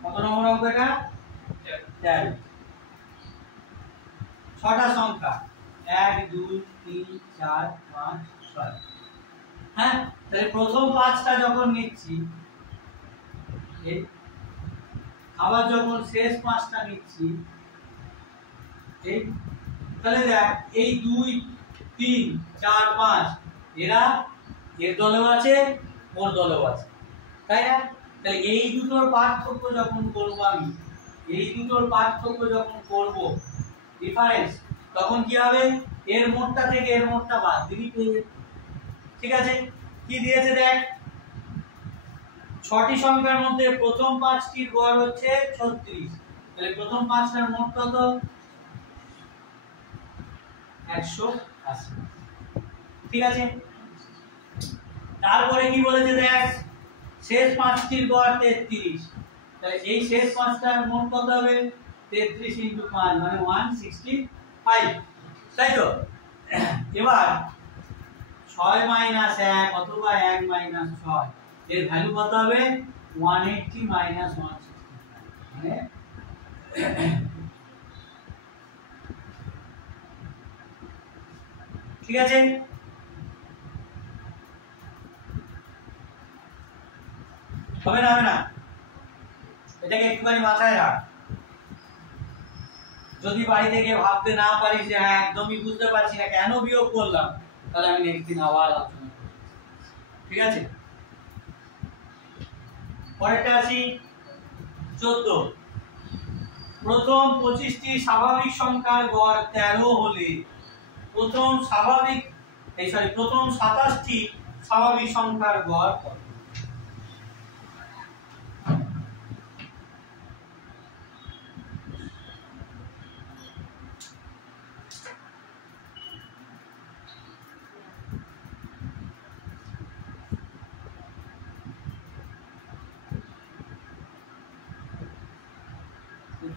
কত নম্বর অঙ্ক এটা? 13। 6টা সংখ্যা 1 2 3 4 5 6। হ্যাঁ, তাহলে প্রথম 5টা যখন নিচ্ছি আবার যখন শেষ 5টা নিচ্ছি এই, তাহলে দেখ এই 2 3 4 5 এরা এর দলেও আছে ওর দলেও আছে, তাই না? তাহলে এই দুটোর পার্থক্য যখন করব আমি, এই দুটোর পার্থক্য যখন করব ডিফারেন্স, তখন কি হবে? এর মোটটা থেকে এর মোটটা বাদ দিবি পেয়ে যাবে। ঠিক আছে, কি দিয়েছে দেখ, 6টি সংখ্যার মধ্যে প্রথম 5টির গড় হচ্ছে 36, তাহলে প্রথম 5টার মোট কত? 180। ঠিক আছে, তারপরে কি বলেছে দেখ, শেষ 5টির গড় 33, তাহলে এই শেষ 5টার মোট কত হবে? 33 × 5 মানে 165, তাই তো? এবার 6 মাইনাস 1 অথবা 1 মাইনাস 6 এর ভ্যালু কত হবে 180 মাইনাস 165 মানে ঠিক আছে হবে না এটাকে একটুখানি মাথায় রাখ যদি বাড়িতে গিয়ে ভাবতে না পারিস যে হ্যাঁ একদমই বুঝতে পারছি না কেন বিয়োগ করলাম তাহলে আমি নেক্সট দিন আবার আলোচনা করব ঠিক আছে পরেরটা আসি 14 প্রথম 25টি স্বাভাবিক সংখ্যার গড় 13 হলে প্রথম 27টি স্বাভাবিক সংখ্যার গড় কত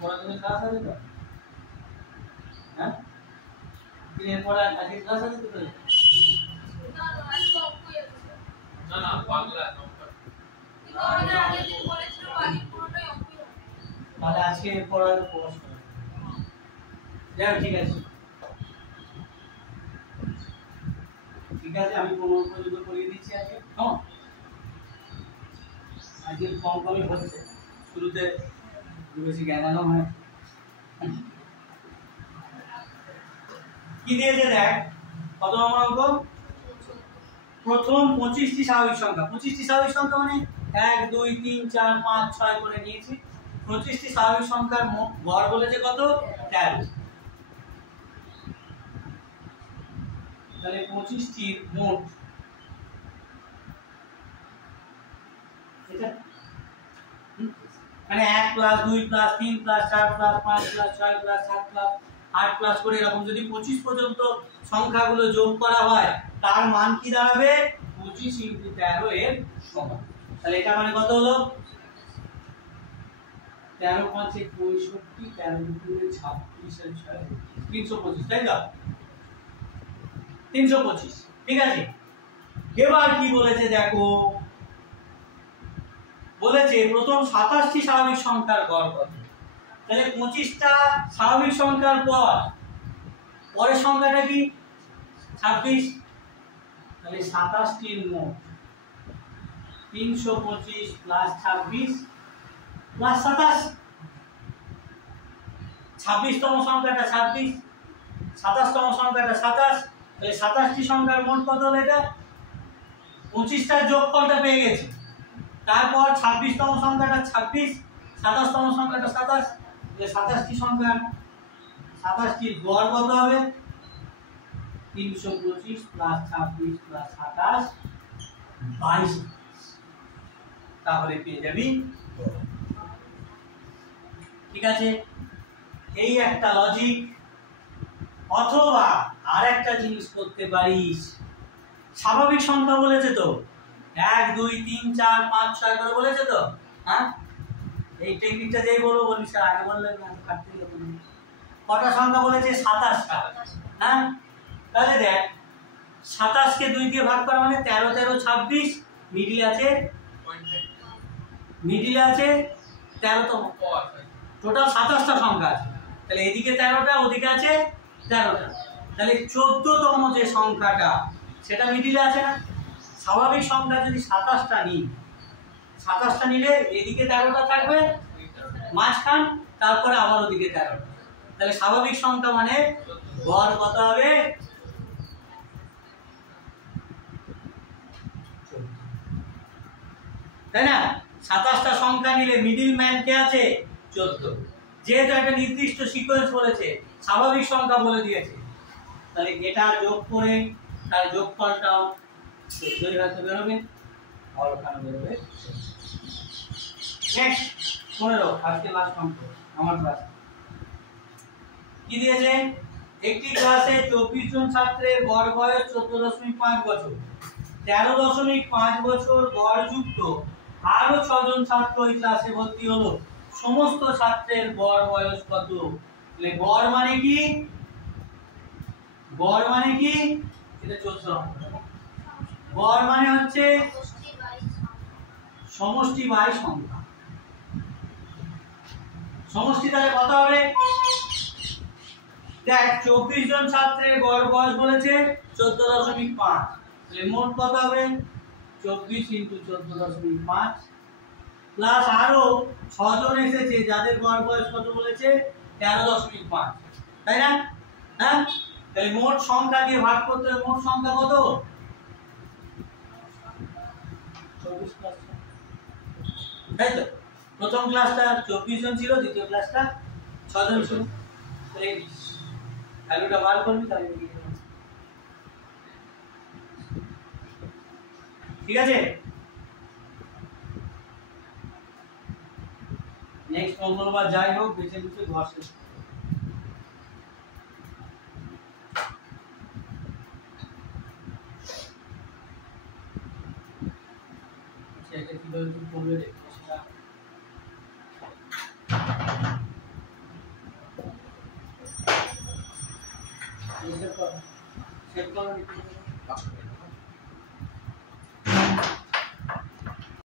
পড়াশোনা ক্লাস আছে তো হ্যাঁ দিনের পড়া আজকে ক্লাস আছে তো না বাংলা নম্বর তাহলে আজকে পড়ার পড়াশোনা যাও ঠিক আছে আমি 15 পর্যন্ত পড়িয়ে দিচ্ছি আজকে হ্যাঁ আজকে কমই হচ্ছে শুরুতে বেশি জ্ঞানানো হয় কি দিয়েছে দেখ কত নম্বর অঙ্ক প্রথম 25টি স্বাভাবিক সংখ্যা 25টি স্বাভাবিক সংখ্যা মানে 1 2 3 4 5 6 করে নিয়েছি 25টি স্বাভাবিক সংখ্যার গড় বলেছে কত 13 তাহলে 25টির মোট এটা মানে 1 plus 2 plus 3 plus 4 plus 5 plus 6 plus 7 plus 8 plus করে এরকম যদি 25 পর্যন্ত সংখ্যাগুলো যোগ করা হয় তার মান কি দাঁড়াবে 25 * 13 এর সমান তাহলে এটা মানে কত হলো 13 5 65 13 2 26 325 তাই না 325 ঠিক আছে এবার কি বলেছে দেখো বলেছে প্রথম 27টি স্বাভাবিক সংখ্যার গড় কত তাহলে 25টা স্বাভাবিক সংখ্যার পর পরের সংখ্যাটা কি 26 তাহলে 27টির মোট 325 প্লাস 26 প্লাস 27 26তম সংখ্যাটা 26 27তম সংখ্যাটা 27 তাহলে 27টি সংখ্যার মোট কত হলো এটা 25টার যোগফলটা পেয়ে গেছি তারপর 26তম সংখ্যাটা 26 27তম সংখ্যাটা 27 তাহলে 27টি সংখ্যার 27টির গড় কত হবে 325 প্লাস 26 প্লাস 27 22 তাহলে পেয়ে যাবি ঠিক আছে এই একটা লজিক অথবা আরেকটা জিনিস করতে পারিস স্বাভাবিক সংখ্যা বলেছে তো 1 2 3 4 5 6 করে বলেছে তো হ্যাঁ এই টেকনিকটা যেই বলবো বলি স্যার আগে বললেন না কাটতে গেল কটা সংখ্যা বলেছে 27টা হ্যাঁ তাহলে দেখ 27 কে 2 দিয়ে ভাগ করা মানে 13 13 26 মিডিল আছে 13 তম টোটাল 27টা সংখ্যা আছে তাহলে এদিকে 13টা ওদিকে আছে 13টা তাহলে 14তম যে সংখ্যাটা সেটা মিডিলে আছে না স্বাভাবিক সংখ্যা যদি 27টা নিই 27টা নিলে এদিকে 13টা থাকবে মাঝখান তারপরে আবার ওদিকে 13টা তাহলে স্বাভাবিক সংখ্যা মানে গড় কত হবে তাই না 27টা সংখ্যা নিলে মিডল ম্যান কে আছে 14 যেহেতু একটা নির্দিষ্ট সিকোয়েন্স বলেছে স্বাভাবিক সংখ্যা বলে দিয়েছে তাহলে এটা যোগ করে তার যোগফলটাও 14 হতে বেরোবে আর ওখানে বেরোবে নেক্সট 15 আজকে লাস্ট অঙ্ক আমার ক্লাস কি দিয়েছে একটি ক্লাসে 24 জন ছাত্রের গড় বয়স 14.5 বছর 13.5 বছর গড় যুক্ত আরো 6 জন ছাত্র এই ক্লাসে ভর্তি হলো সমস্ত ছাত্রের গড় বয়স কত তাহলে গড় মানে কি গড় মানে কি? এটা 14 গড় মানে হচ্ছে সমষ্টি বাই সংখ্যা। সমষ্টি বাই সংখ্যা। সমষ্টি তাহলে কত হবে? দেখ 24 জন ছাত্রের গড় বয়স বলেছে 14.5, তাহলে মোট কত হবে? 24 × 14.5 প্লাস আরো 6 জন এসেছে যাদের গড় বয়স কত বলেছে 13.5, তাই না? হ্যাঁ, তাহলে মোট সংখ্যা দিয়ে ভাগ করতে হবে। মোট সংখ্যা কত? 24 প্লাস 6, তাই তো? প্রথম ক্লাসটা 24 জন ছিল, দ্বিতীয় ক্লাসটা 6 জন ছিল। তাহলে ভ্যালুটা বার করবি তাহলে লিখে দেব। ঠিক আছে, নেক্সট মঙ্গলবার যাই হোক বেঁচে বুঝে ঘর শেষ করব। সেটা কিভাবে কি করবে দেখো সেটা। সেভ করো, সেভ করো।